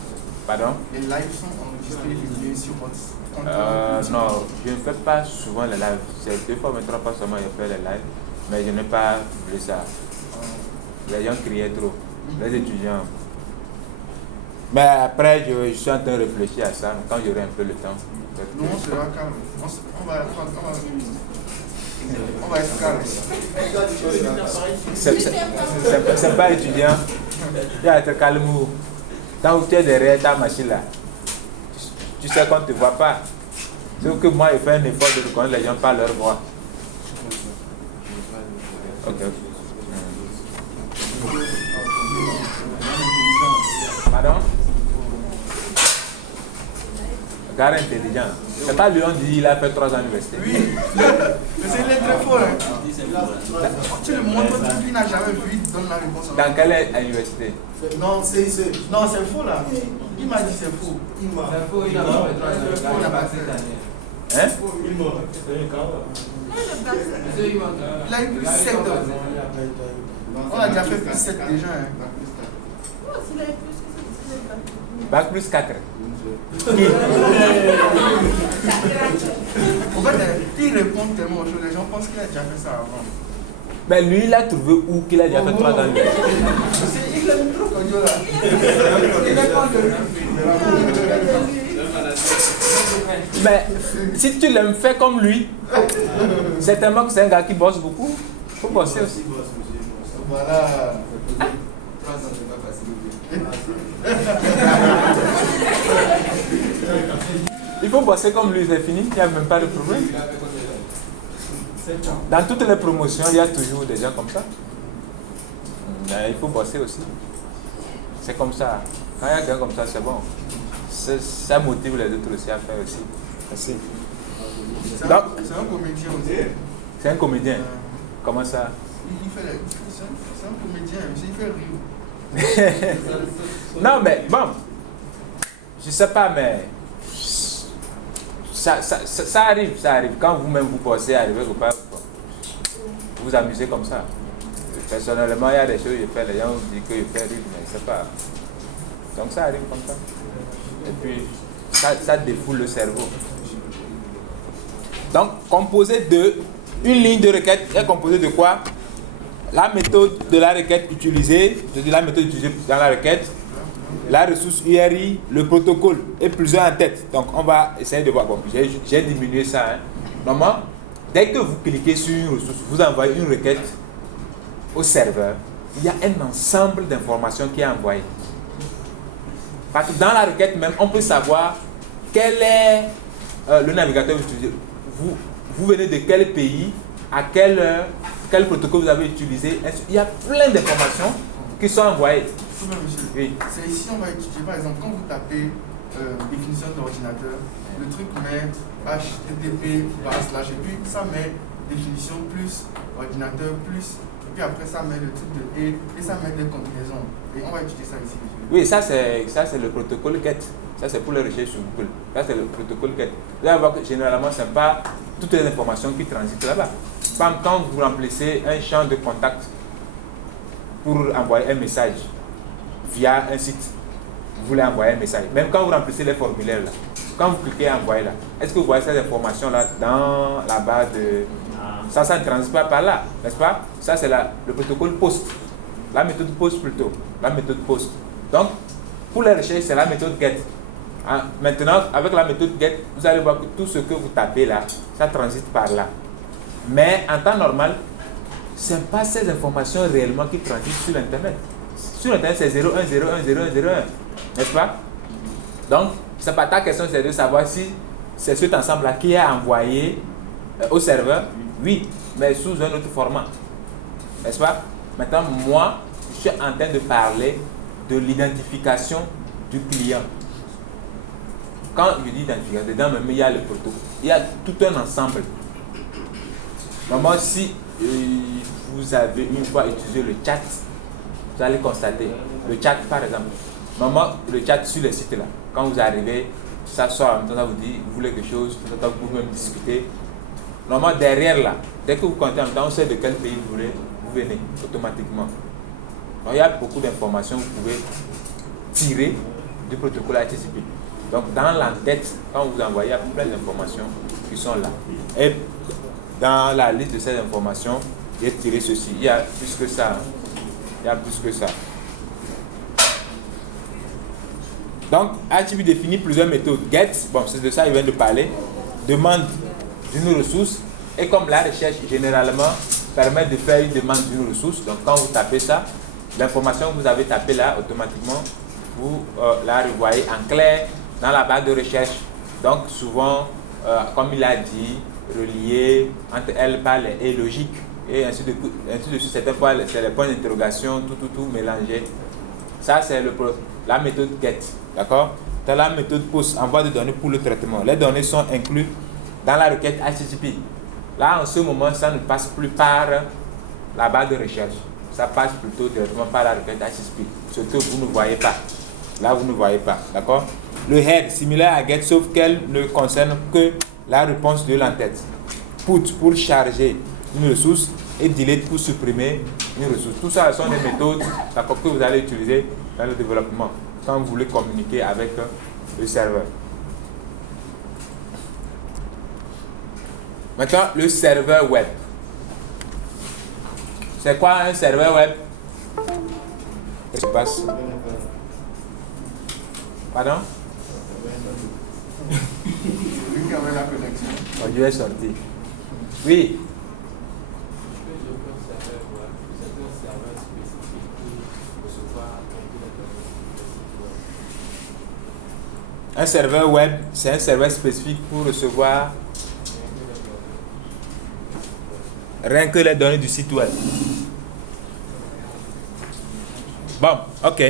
Pardon? Les lives sont enregistrés et publiés sur votre compte? Non, je ne fais pas souvent les lives. C'est 2 fois, mais 3 fois seulement je fais les lives. Mais je n'ai pas publié ça. Les gens criaient trop. Les étudiants. Mais après, je suis en train de réfléchir à ça. Quand j'aurai un peu le temps. Non, on sera calme. On va être calme. C'est pas étudiant. Il y a être calme. Quand tu es derrière ta machine là, tu sais qu'on ne te voit pas. Sauf que moi, je fais un effort de reconnaître les gens par leur voix. Ok. Pardon? Gars intelligent. C'est pas lui, on dit il a fait 3 ans à l'université. Oui, mais c'est très fort. Hein. Tu le montres, il n'a jamais vu, donne la réponse. Dans quelle université? Non, c'est faux là. Il m'a dit c'est faux. C'est faux, il n'a pas fait 3 ans. Il n'a pas cette année. Hein? Il a eu plus 7 heures. On a déjà fait plus 7 déjà. Hein. Bac plus 4. En fait, il répond tellement aux choses, les gens pensent qu'il a déjà fait ça avant. Mais lui, il a trouvé où qu'il a déjà fait 3 ans. Il aime trop quand là. Il répond de lui. Mais si tu l'aimes faire comme lui, certainement que c'est un gars qui bosse beaucoup. Il faut bosser aussi. Voilà. 3 ans, c'est pas facile. Il faut bosser comme lui, c'est fini, il n'y a même pas de problème. Dans toutes les promotions, il y a toujours des gens comme ça. Mais il faut bosser aussi. C'est comme ça. Quand il y a quelqu'un comme ça, c'est bon. Ça motive les autres aussi à faire aussi. Merci. C'est un comédien aussi. C'est un comédien. Comment ça? C'est un comédien, il fait rire. Non, mais bon, je sais pas, mais ça arrive. Quand vous-même vous pensez arriver ou pas, vous vous amusez comme ça. Personnellement, il y a des choses que je fais, les gens vous disent que je fais rire, mais c'est pas. Donc ça arrive comme ça. Et puis, ça défoule le cerveau. Donc, composé de Une ligne de requête est composée de quoi? La méthode de la requête utilisée, la méthode utilisée dans la requête, la ressource URI, le protocole et plusieurs en tête. Donc on va essayer de voir. Bon, j'ai diminué ça. Hein. Normalement, dès que vous cliquez sur une ressource, vous envoyez une requête au serveur, il y a un ensemble d'informations qui est envoyé. Parce que dans la requête même, on peut savoir quel est le navigateur que vous utilisez. Vous venez de quel pays, à quelle heure, quel protocole vous avez utilisé. Il y a plein d'informations qui sont envoyées. Oui. C'est ici, on va étudier, par exemple, quand vous tapez définition d'ordinateur, le truc met HTTP, / et puis ça met définition plus ordinateur plus, et puis après ça met le truc de et ça met des combinaisons. Et on va étudier ça ici. Oui, ça c'est le protocole GET. Ça c'est pour les recherches sur Google. Ça c'est le protocole GET. Vous allez voir que généralement ce n'est pas toutes les informations qui transitent là-bas. Quand vous remplissez un champ de contact pour envoyer un message via un site, vous voulez envoyer un message. Même quand vous remplissez les formulaires là, quand vous cliquez envoyer là, est-ce que vous voyez ces informations là dans la barre de... Ça ne transite pas par là, n'est-ce pas? Ça c'est le protocole POST. La méthode POST plutôt. La méthode POST. Donc, pour les recherches, c'est la méthode GET. Maintenant, avec la méthode GET, vous allez voir que tout ce que vous tapez là, ça transite par là. Mais en temps normal, ce n'est pas ces informations réellement qui transitent sur Internet. Sur Internet, c'est 01, 01, 01, 01. N'est-ce pas? Donc, c'est pas ta question, c'est de savoir si c'est cet ensemble-là qui est envoyé au serveur. Oui, mais sous un autre format. N'est-ce pas? Maintenant, moi, je suis en train de parler de l'identification du client. Quand je dis identification, dedans même il y a le protocole. Il y a tout un ensemble. Normalement, si vous avez une fois utilisé le chat, vous allez constater, le chat par exemple, normalement le chat sur le site là, quand vous arrivez, ça sort en même temps, ça vous dit, vous voulez quelque chose, vous pouvez même discuter. Normalement derrière là, dès que vous comptez en même temps, on sait de quel pays vous voulez, vous venez automatiquement. Donc il y a beaucoup d'informations que vous pouvez tirer du protocole HTTP. Donc dans l'entête, quand vous envoyez, il y a plein d'informations qui sont là. Et dans la liste de ces informations, j'ai tiré ceci. Il y a plus que ça. Il y a plus que ça. Donc, HTTP définit plusieurs méthodes. Get, bon, c'est de ça qu'il vient de parler. Demande d'une ressource. Et comme la recherche, généralement, permet de faire une demande d'une ressource. Donc, quand vous tapez ça, l'information que vous avez tapée là, automatiquement, vous la revoyez en clair dans la barre de recherche. Donc, souvent, comme il a dit, relié entre elles par les et logiques. Et ainsi de suite. Certaines fois, c'est les points d'interrogation, tout mélangé. Ça, c'est la méthode GET. D'accord? C'est la méthode POST, envoi de données pour le traitement. Les données sont incluses dans la requête HTTP. Là, en ce moment, ça ne passe plus par la barre de recherche. Ça passe plutôt directement par la requête HTTP. Ce que vous ne voyez pas. Là, vous ne voyez pas. D'accord? Le head, similaire à GET, sauf qu'elle ne concerne que la réponse de l'entête. Put pour charger une ressource et delete pour supprimer une ressource. Tout ça sont des méthodes que vous allez utiliser dans le développement quand vous voulez communiquer avec le serveur. Maintenant, le serveur web. C'est quoi un serveur web? Qu'est-ce qui se passe? Pardon? Oh, je vais sortir. Oui. Un serveur web, c'est un serveur spécifique pour recevoir rien que les données du site web. Bon, ok.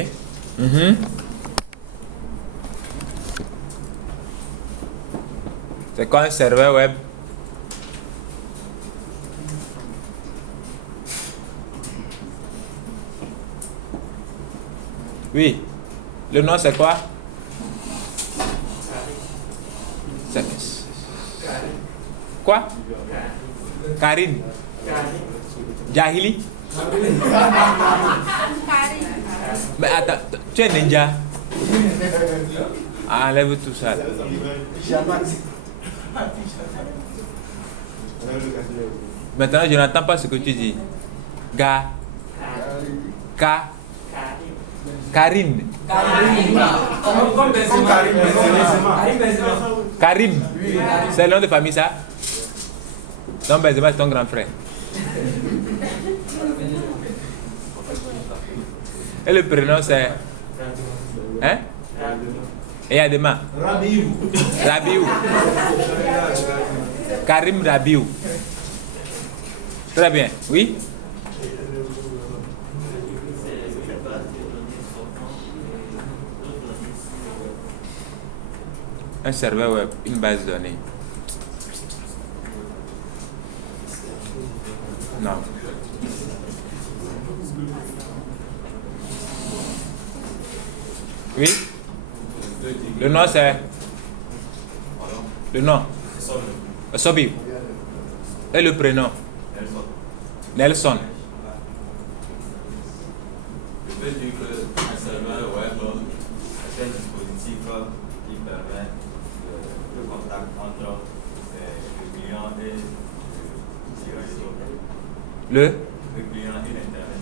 C'est quoi un serveur web? Oui. Le nom c'est quoi? Quoi? Karine. Jahili? Mais attends, tu es ninja? Enlève tout ça là. Maintenant, je n'entends pas ce que tu dis. Ga. Ka. Karim. Comme Benzema. Karim Benzema. Karim. C'est le nom de famille, ça? Non, Benzema, c'est ton grand frère. Et le prénom, c'est... Hein? Et Adema. Rabiou. Karim Rabiou. Très bien. Oui? Un serveur web, une base de données. Non. Oui? Le nom c'est? Le nom? Sobi. Et le prénom? Nelson. Je peux dire qu'un serveur web est un dispositif qui permet le contact entre le client et le réseau. Le client et l'Internet.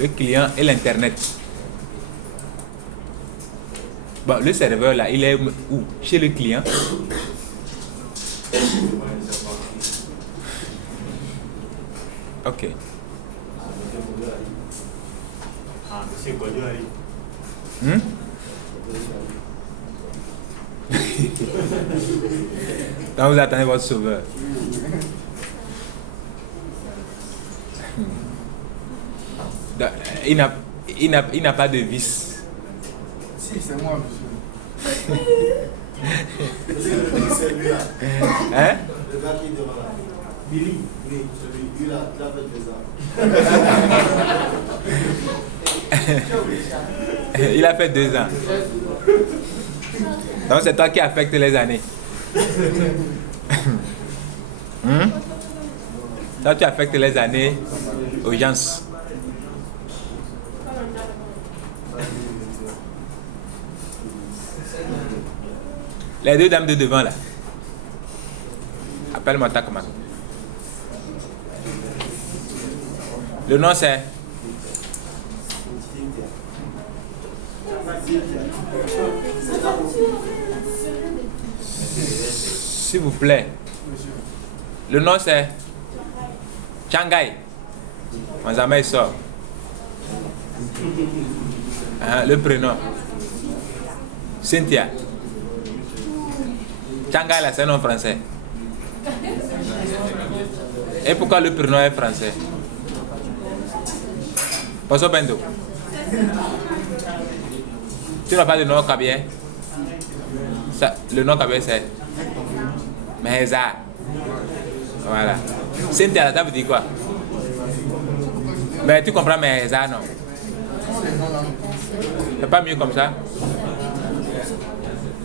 Le client et l'Internet. Bon, le serveur là, il est où? Chez le client? Ok. Donc vous attendez votre sauveur. Il n'a pas de vice. Si, c'est moi, monsieur. C'est lui là. Hein? Le gars qui est devant là. Billy, celui, lui là, il a fait 2 ans. Il a fait 2 ans. Donc c'est toi qui affecte les années. Toi tu affectes les années aux gens. Les 2 dames de devant là. Appelle-moi Takma. Le nom c'est? S'il vous plaît. Le nom c'est? Changai. Manzama sort. Le prénom? Cynthia. Changai là c'est un nom français. Et pourquoi le prénom est français? Posso Bendo. Tu n'as pas de nom kabien? Le nom kabien c'est? Meheza. Voilà. Cynthia, ça veut dire quoi? Mais tu comprends Meheza, non? C'est pas mieux comme ça?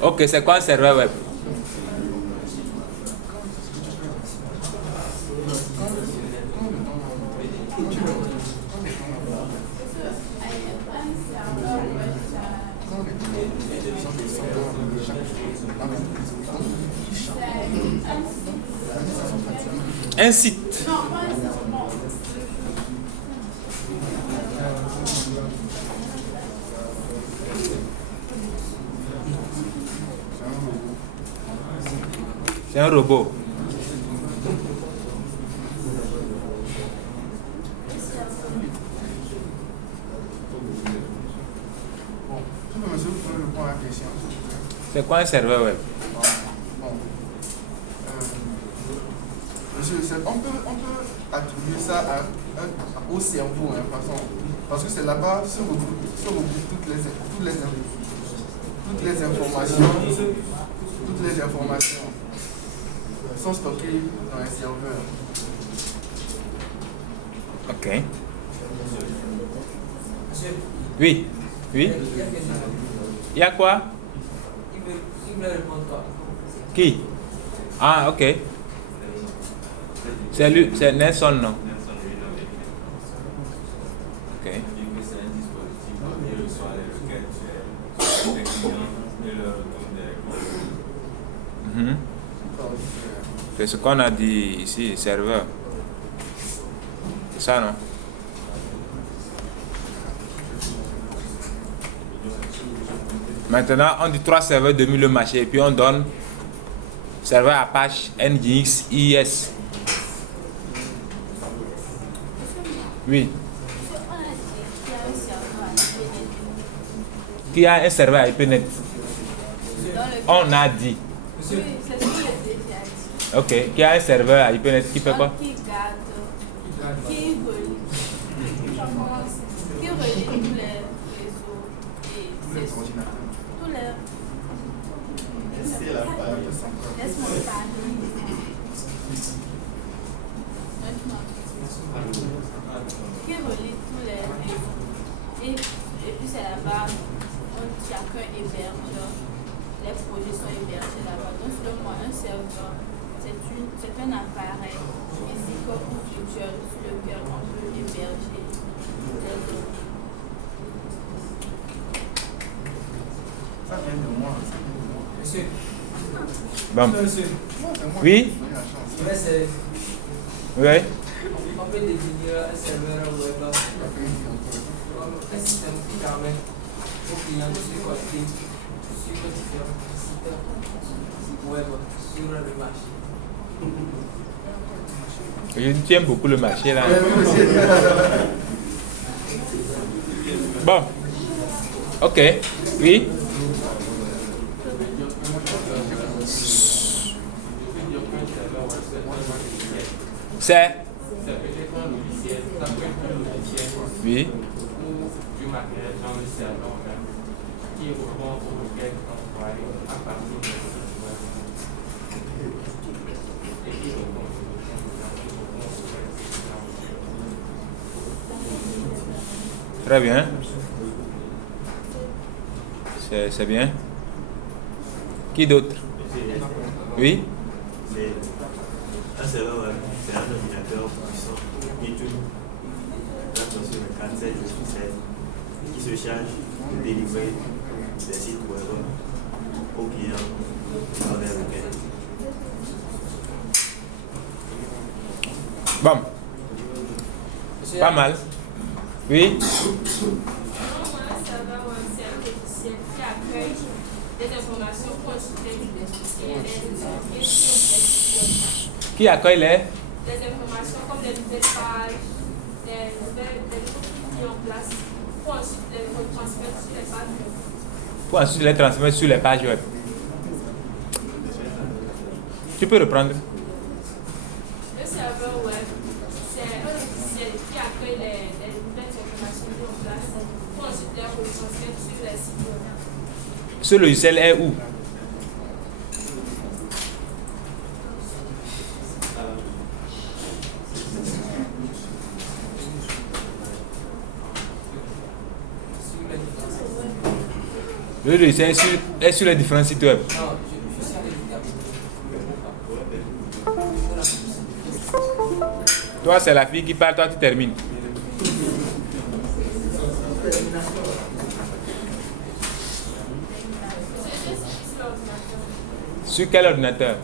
Ok, c'est quoi un serveur web? Un site. C'est un robot. C'est quoi un serveur web? Monsieur, on peut attribuer ça au cerveau, hein, parce que c'est là-bas se regroupent toutes les informations sont stockées dans un serveur. Ok. Oui. Oui. Il y a quoi? Il me répond quoi? Qui? Ah, ok. C'est lui, c'est Nelson, non? Ok. C'est un dispositif qui reçoit les requêtes des clients et leur retour des réponses. C'est ce qu'on a dit ici, serveur. ça, non? Maintenant, on dit 3 serveurs demi le marché et puis on donne serveur Apache, NGX, IIS. Oui. Qui a un serveur IPNet? On a dit. Oui, c'est ce que j'ai déjà dit. Ok. Qui a un serveur IPNet qui fait quoi? Qui garde, qui relie tous les réseaux et c'est tous les. Laisse-moi parler. Qui relie tous les réseaux et puis c'est là-bas chacun héberge. Les projets sont hébergés là-bas. Donc, selon moi, un serveur, c'est un appareil physique ou virtuel sur lequel on peut héberger les autres. Ça vient de moi. Monsieur. Bon. Monsieur. Oui? Oui? On peut définir un serveur web comme un système qui permet aux clients de se connecter sur différents sites web sur le marché. Je tiens beaucoup le marché là. Bon. Ok. Oui? C'est? Oui. Du matériel dans le serveur même qui répond aux requêtes envoyées à partir de site web et qui répond aux Très bien. C'est bien. Qui d'autre? Oui? Un serveur web, c'est un ordinateur puissant qui tourne sur le 47 qui se charge de délivrer des sites web aux clients dans les requêtes. Bon. Pas mal. Oui? Qui accueille les? Des informations comme des nouvelles pages, des nouveaux qui en place pour ensuite les retransmettre sur les pages web. Pour ensuite les transmettre sur les pages web. Tu peux reprendre? Le serveur web, c'est un logiciel qui accueille les nouvelles informations mises en place pour ensuite les retransmettre sur les sites web. Ce logiciel est où? Le logiciel est sur les différents sites web. Toi, c'est la fille qui parle, toi, tu termines. Sur quel ordinateur?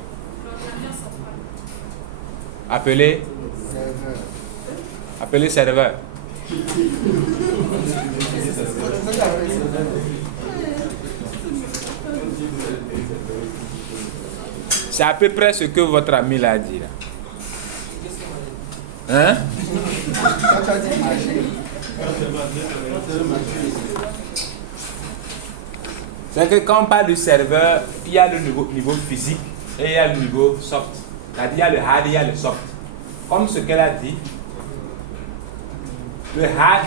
Appelé serveur. C'est à peu près ce que votre ami l'a dit là. Hein? C'est que quand on parle du serveur, il y a le niveau physique et il y a le niveau soft. C'est-à-dire il y a le hard et il y a le soft. Comme ce qu'elle a dit, le hard.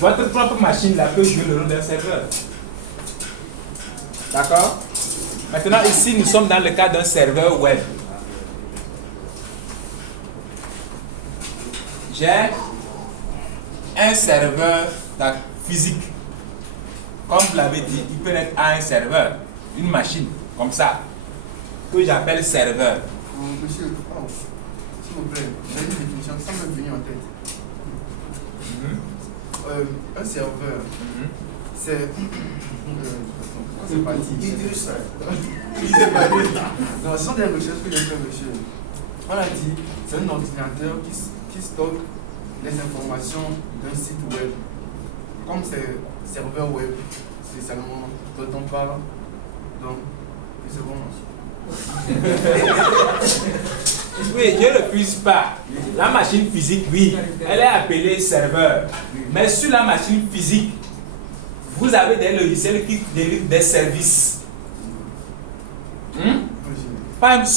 Votre propre machine là peut jouer le rôle d'un serveur. D'accord? Maintenant, ici, nous sommes dans le cas d'un serveur web. J'ai un serveur physique. Comme vous l'avez dit, il peut être à un serveur, une machine, comme ça, que j'appelle serveur. Monsieur, s'il vous plaît, j'ai une définition, ça me vient en tête. Un serveur, c'est... c'est pas dit. Non, ce sont des recherches que j'ai fait, monsieur. On a dit, c'est un ordinateur qui stocke les informations d'un site web. Comme c'est serveur web, spécialement dont on parle, donc c'est bon. Oui, je ne refuse pas. La machine physique, oui, elle est appelée serveur. Mais sur la machine physique, vous avez des logiciels qui délivrent des services. Par exemple,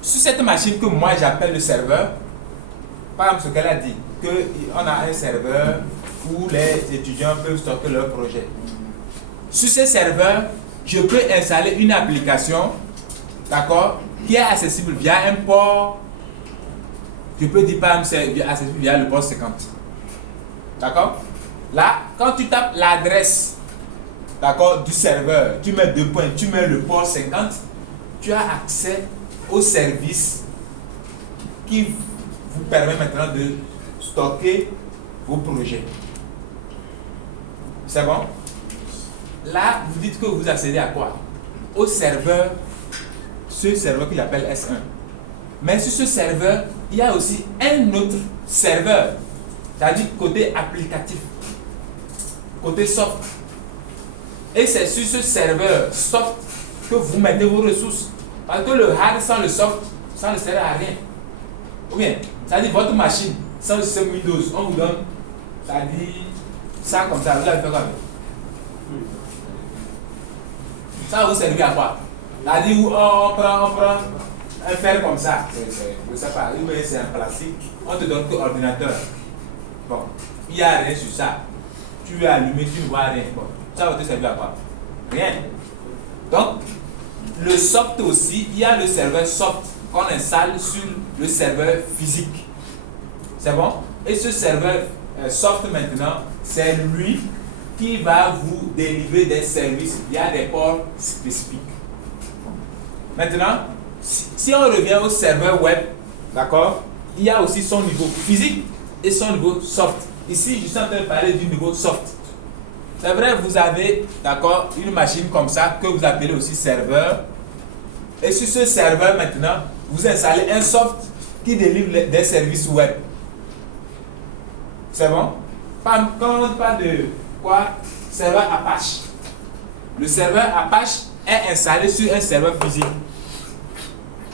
sur cette machine que moi j'appelle le serveur, par exemple, ce qu'elle a dit, qu'on a un serveur où les étudiants peuvent stocker leurs projets. Sur ce serveur, je peux installer une application, d'accord, qui est accessible via un port. Je peux dire par exemple, c'est accessible via le port 50. D'accord? Là, quand tu tapes l'adresse, d'accord, du serveur, tu mets 2 points, tu mets le port 50, tu as accès au service qui vous permet maintenant de stocker vos projets. C'est bon? Là, vous dites que vous accédez à quoi? Au serveur, ce serveur qu'il appelle S1. Mais sur ce serveur, il y a aussi un autre serveur, c'est-à-dire côté applicatif, côté soft. Et c'est sur ce serveur soft que vous mettez vos ressources. Parce que le hard sans le soft, ça ne sert à rien. Ou bien, c'est-à-dire votre machine, sans le système Windows, on vous donne, c'est-à-dire ça comme ça, vous allez faire quoi? Ça va vous servir à quoi? C'est-à-dire on prend un fer comme ça, je ne sais pas, c'est un plastique, on te donne que ordinateur. Bon, il n'y a rien sur ça. Tu veux allumer, tu ne vois rien. Bon, ça va te servir à quoi? Rien. Donc, le soft aussi, il y a le serveur soft qu'on installe sur le serveur physique. C'est bon? Et ce serveur soft maintenant, c'est lui qui va vous délivrer des services via des ports spécifiques. Maintenant, si on revient au serveur web, d'accord, il y a aussi son niveau physique et son niveau soft. Ici, je suis en train de parler du niveau soft. C'est vrai, vous avez, d'accord, une machine comme ça que vous appelez aussi serveur. Et sur ce serveur, maintenant, vous installez un soft qui délivre des services web. C'est bon? Quand on parle de quoi? Serveur Apache. Le serveur Apache est installé sur un serveur physique.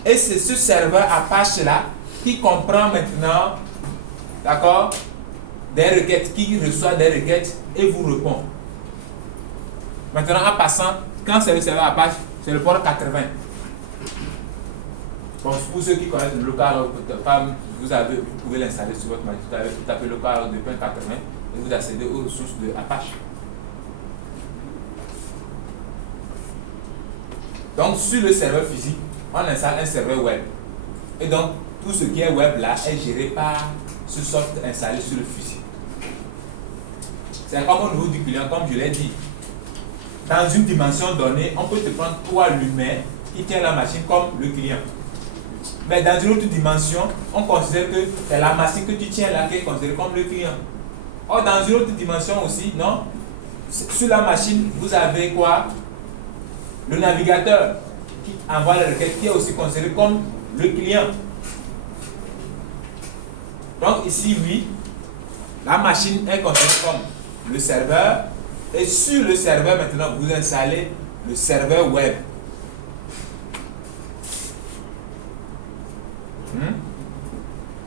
Et c'est ce serveur Apache-là qui comprend maintenant, d'accord, des requêtes, qui reçoit des requêtes et vous répond. Maintenant, en passant, quand c'est le serveur Apache, c'est le port 80. Bon, pour ceux qui connaissent le local, vous pouvez l'installer sur votre machine. Vous tapez local de 80 et vous accédez aux ressources de Apache. Donc, sur le serveur physique, on installe un serveur web. Et donc, tout ce qui est web là est géré par ce soft installé sur le physique. C'est comme au niveau du client, comme je l'ai dit. Dans une dimension donnée, on peut te prendre toi l'humain qui tient la machine comme le client. Mais dans une autre dimension, on considère que c'est la machine que tu tiens là qui est considérée comme le client. Or, dans une autre dimension aussi, non? Sur la machine, vous avez quoi? Le navigateur qui envoie la requête, qui est aussi considéré comme le client. Donc ici, oui, la machine est considérée comme le serveur. Et sur le serveur, maintenant, vous installez le serveur web.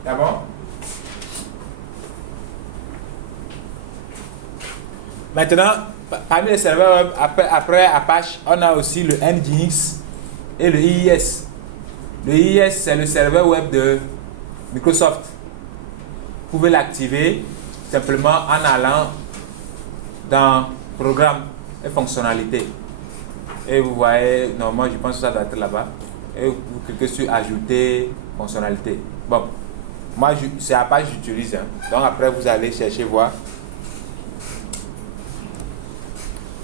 D'abord. Maintenant, parmi les serveurs web, après Apache, on a aussi le Nginx et le IIS. Le IIS, c'est le serveur web de Microsoft. Vous pouvez l'activer simplement en allant dans Programme et fonctionnalités. Et vous voyez, normalement, je pense que ça doit être là-bas. Et vous cliquez sur Ajouter fonctionnalité. Bon, moi, c'est Apache que j'utilise. Donc après, vous allez chercher, voir.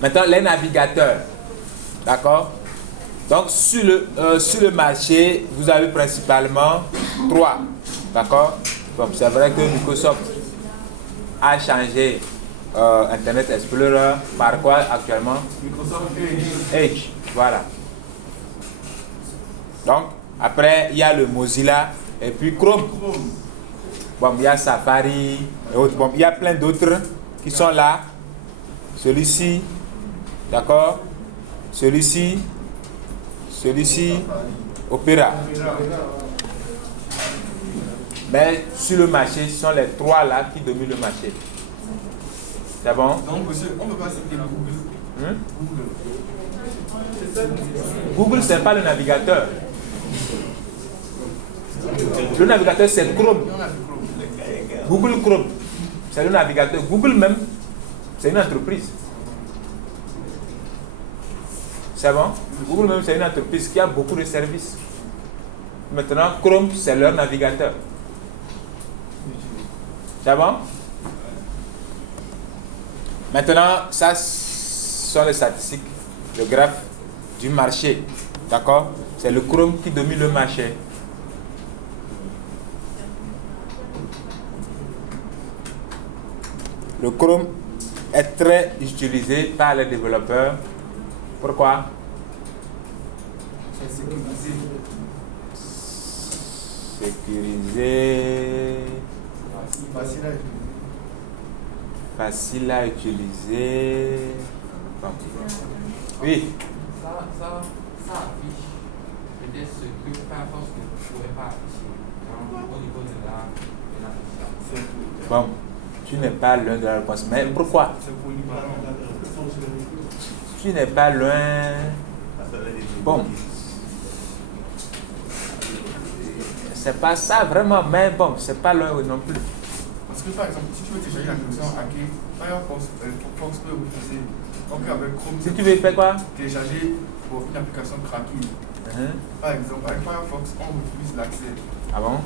Maintenant, les navigateurs. D'accord? Donc, sur le marché, vous avez principalement 3. D'accord? Donc, c'est vrai que Microsoft a changé Internet Explorer par quoi actuellement? Microsoft Edge. Voilà. Donc, après, il y a le Mozilla et puis Chrome. Bon, il y a Safari et autres. Bon, il y a plein d'autres qui sont là. Celui-ci, d'accord? Celui-ci, Opera. Mais sur le marché, ce sont les trois là qui dominent le marché. C'est bon? Donc, monsieur, on ne peut pas citer Google. Google, ce n'est pas le navigateur. Le navigateur, c'est Chrome. Google Chrome, c'est le navigateur. Google même, c'est une entreprise. C'est bon? Google même, c'est une entreprise qui a beaucoup de services. Maintenant, Chrome, c'est leur navigateur. C'est bon? Maintenant, ça sont les statistiques, le graphe du marché. D'accord? C'est le Chrome qui domine le marché. Le Chrome est très utilisé par les développeurs. Pourquoi? C'est sécurisé. Sécurisé. Facile à utiliser. Bon. Oui. Ça affiche peut-être ce que Firefox ne pourrait pas afficher au niveau de l'application. Bon, tu n'es pas loin de la réponse. Mais pourquoi? Tu n'es pas loin. Bon. C'est pas ça vraiment, mais bon, c'est pas loin non plus. Parce que par exemple, si tu veux télécharger l'application hacker, Firefox peut vous faire. Donc avec Chrome, si tu veux faire quoi? Télécharger pour une application gratuite. Par exemple, avec Firefox, on refuse l'accès. Ah bon?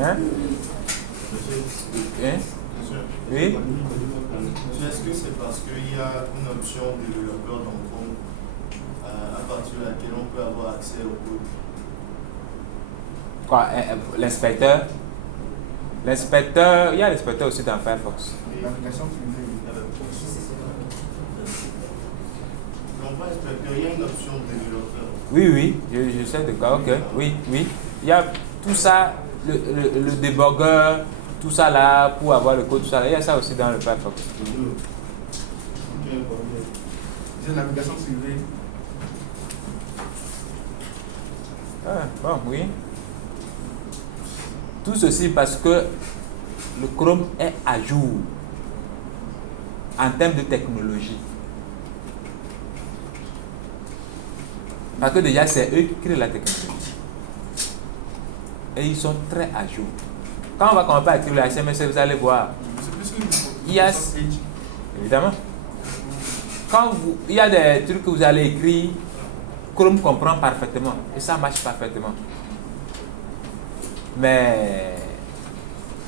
Hein? Oui? Est-ce que c'est parce qu'il y a une option développeur dans Chrome à partir de laquelle on peut avoir accès au code? Quoi? L'inspecteur? L'inspecteur, il y a l'inspecteur aussi dans Firefox. L'application Non, pas inspecteur, il y a une option développeur. Oui, je sais de quoi, ok. Oui. Il y a tout ça, le débugger, tout ça là, pour avoir le code, tout ça là. Il y a ça aussi dans le Firefox. C'est une navigation privée. Ah, bon, oui. Tout ceci parce que le Chrome est à jour en termes de technologie. Parce que déjà, c'est eux qui créent la technologie. Et ils sont très à jour. Quand on va commencer à écrire la HTML, vous allez voir. Il y a, évidemment. Il y a des trucs que vous allez écrire, Chrome comprend parfaitement. Et ça marche parfaitement. Mais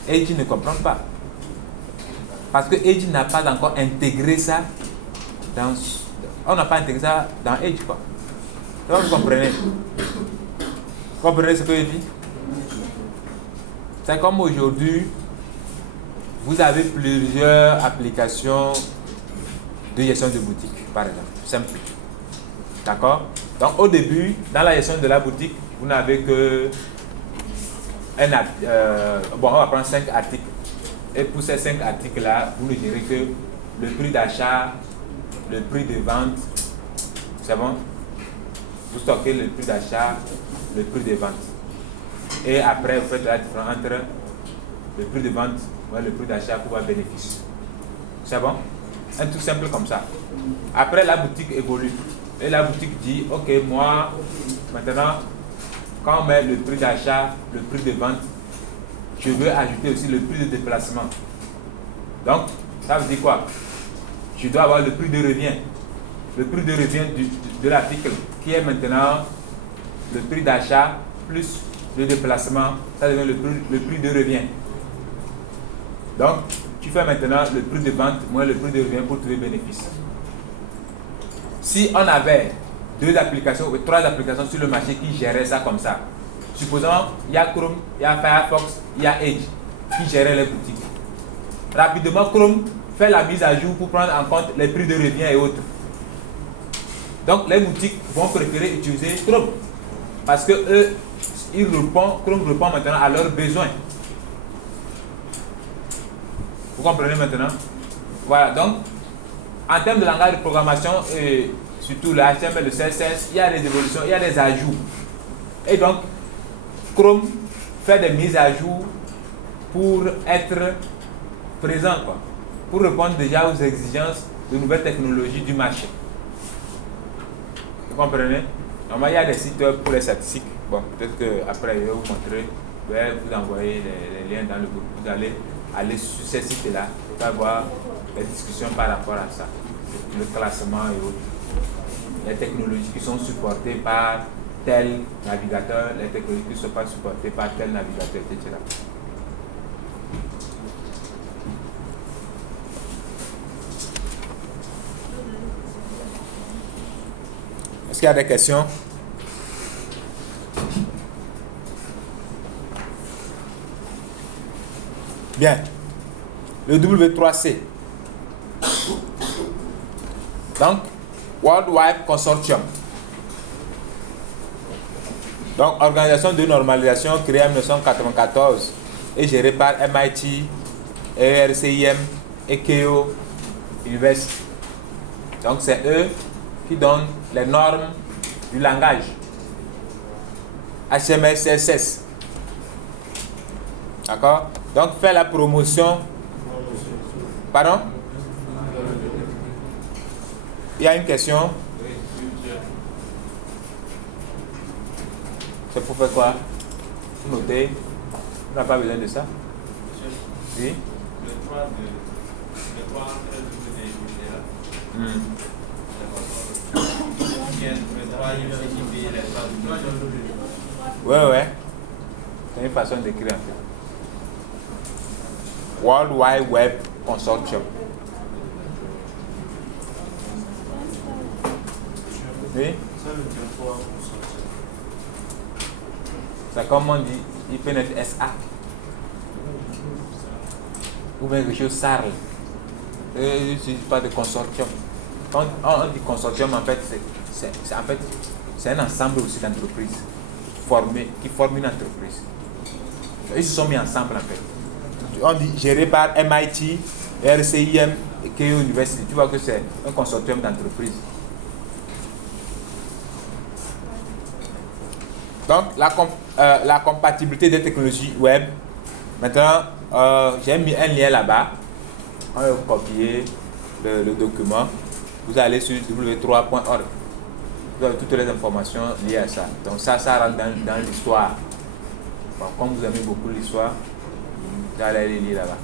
Edge ne comprend pas. Parce que Edge n'a pas encore intégré ça dans... On n'a pas intégré ça dans Edge, quoi. Donc, vous comprenez? Vous comprenez ce que je dis? C'est comme aujourd'hui, vous avez plusieurs applications de gestion de boutique, par exemple. Simple. D'accord? Donc, au début, dans la gestion de la boutique, vous n'avez que... bon, on va prendre 5 articles. Et pour ces 5 articles-là, vous ne direz que le prix d'achat, le prix de vente. C'est bon? Vous stockez le prix d'achat, le prix de vente. Et après, vous faites la différence entre le prix de vente et le prix d'achat pour avoir bénéfice. C'est bon? Un truc simple comme ça. Après, la boutique évolue. Et la boutique dit, ok, moi, maintenant, quand on met le prix d'achat, le prix de vente, je veux ajouter aussi le prix de déplacement. Donc, ça veut dire quoi? Je dois avoir le prix de revient. Le prix de revient de l'article, qui est maintenant le prix d'achat plus le déplacement, ça devient le prix de revient. Donc, tu fais maintenant le prix de vente moins le prix de revient pour trouver bénéfice. Si on avait 2 applications ou 3 applications sur le marché qui géraient ça comme ça. Supposons il y a Chrome, il y a Firefox, il y a Edge qui géraient les boutiques. Rapidement, Chrome fait la mise à jour pour prendre en compte les prix de revient et autres. Donc les boutiques vont préférer utiliser Chrome parce que eux, Chrome répond maintenant à leurs besoins. Vous comprenez maintenant? Voilà, donc en termes de langage de programmation et surtout le HTML, le CSS, il y a des évolutions, il y a des ajouts. Et donc Chrome fait des mises à jour pour être présent, quoi, pour répondre déjà aux exigences de nouvelles technologies du marché. Vous comprenez? Normalement, il y a des sites web pour les statistiques. Bon, peut-être qu'après, je vais vous montrer, je vais vous envoyer les liens dans le groupe. Vous allez aller sur ces sites-là pour avoir les discussions par rapport à ça. Le classement et autres. Les technologies qui sont supportées par tel navigateur, les technologies qui ne sont pas supportées par tel navigateur, etc. Est-ce qu'il y a des questions? Bien. Le W3C. Donc, World Wide Consortium. Donc, organisation de normalisation créée en 1994 et gérée par MIT, ERCIM et Keio University. Donc, c'est eux qui donnent les normes du langage HTML, CSS. D'accord? Donc, faire la promotion. Pardon? Il y a une question? C'est pour faire quoi? Vous notez? On n'a pas besoin de ça? Oui? Le 3 entre le ouais. C'est une façon d'écrire en fait. World Wide Web Consortium. Oui? C'est comme on dit, il peut être SA. Ou bien quelque chose SARL. C'est pas de consortium. Quand on dit consortium, en fait, c'est un ensemble aussi d'entreprises qui forment une entreprise. Ils se sont mis ensemble en fait. On dit géré par MIT, RCIM et Keio University. Tu vois que c'est un consortium d'entreprises. Donc la compatibilité des technologies web. Maintenant, j'ai mis un lien là-bas. On va copier le document. Vous allez sur w3.org. Vous avez toutes les informations liées à ça. Donc ça rentre dans l'histoire. Bon, comme vous aimez beaucoup l'histoire, vous allez aller lire là-bas.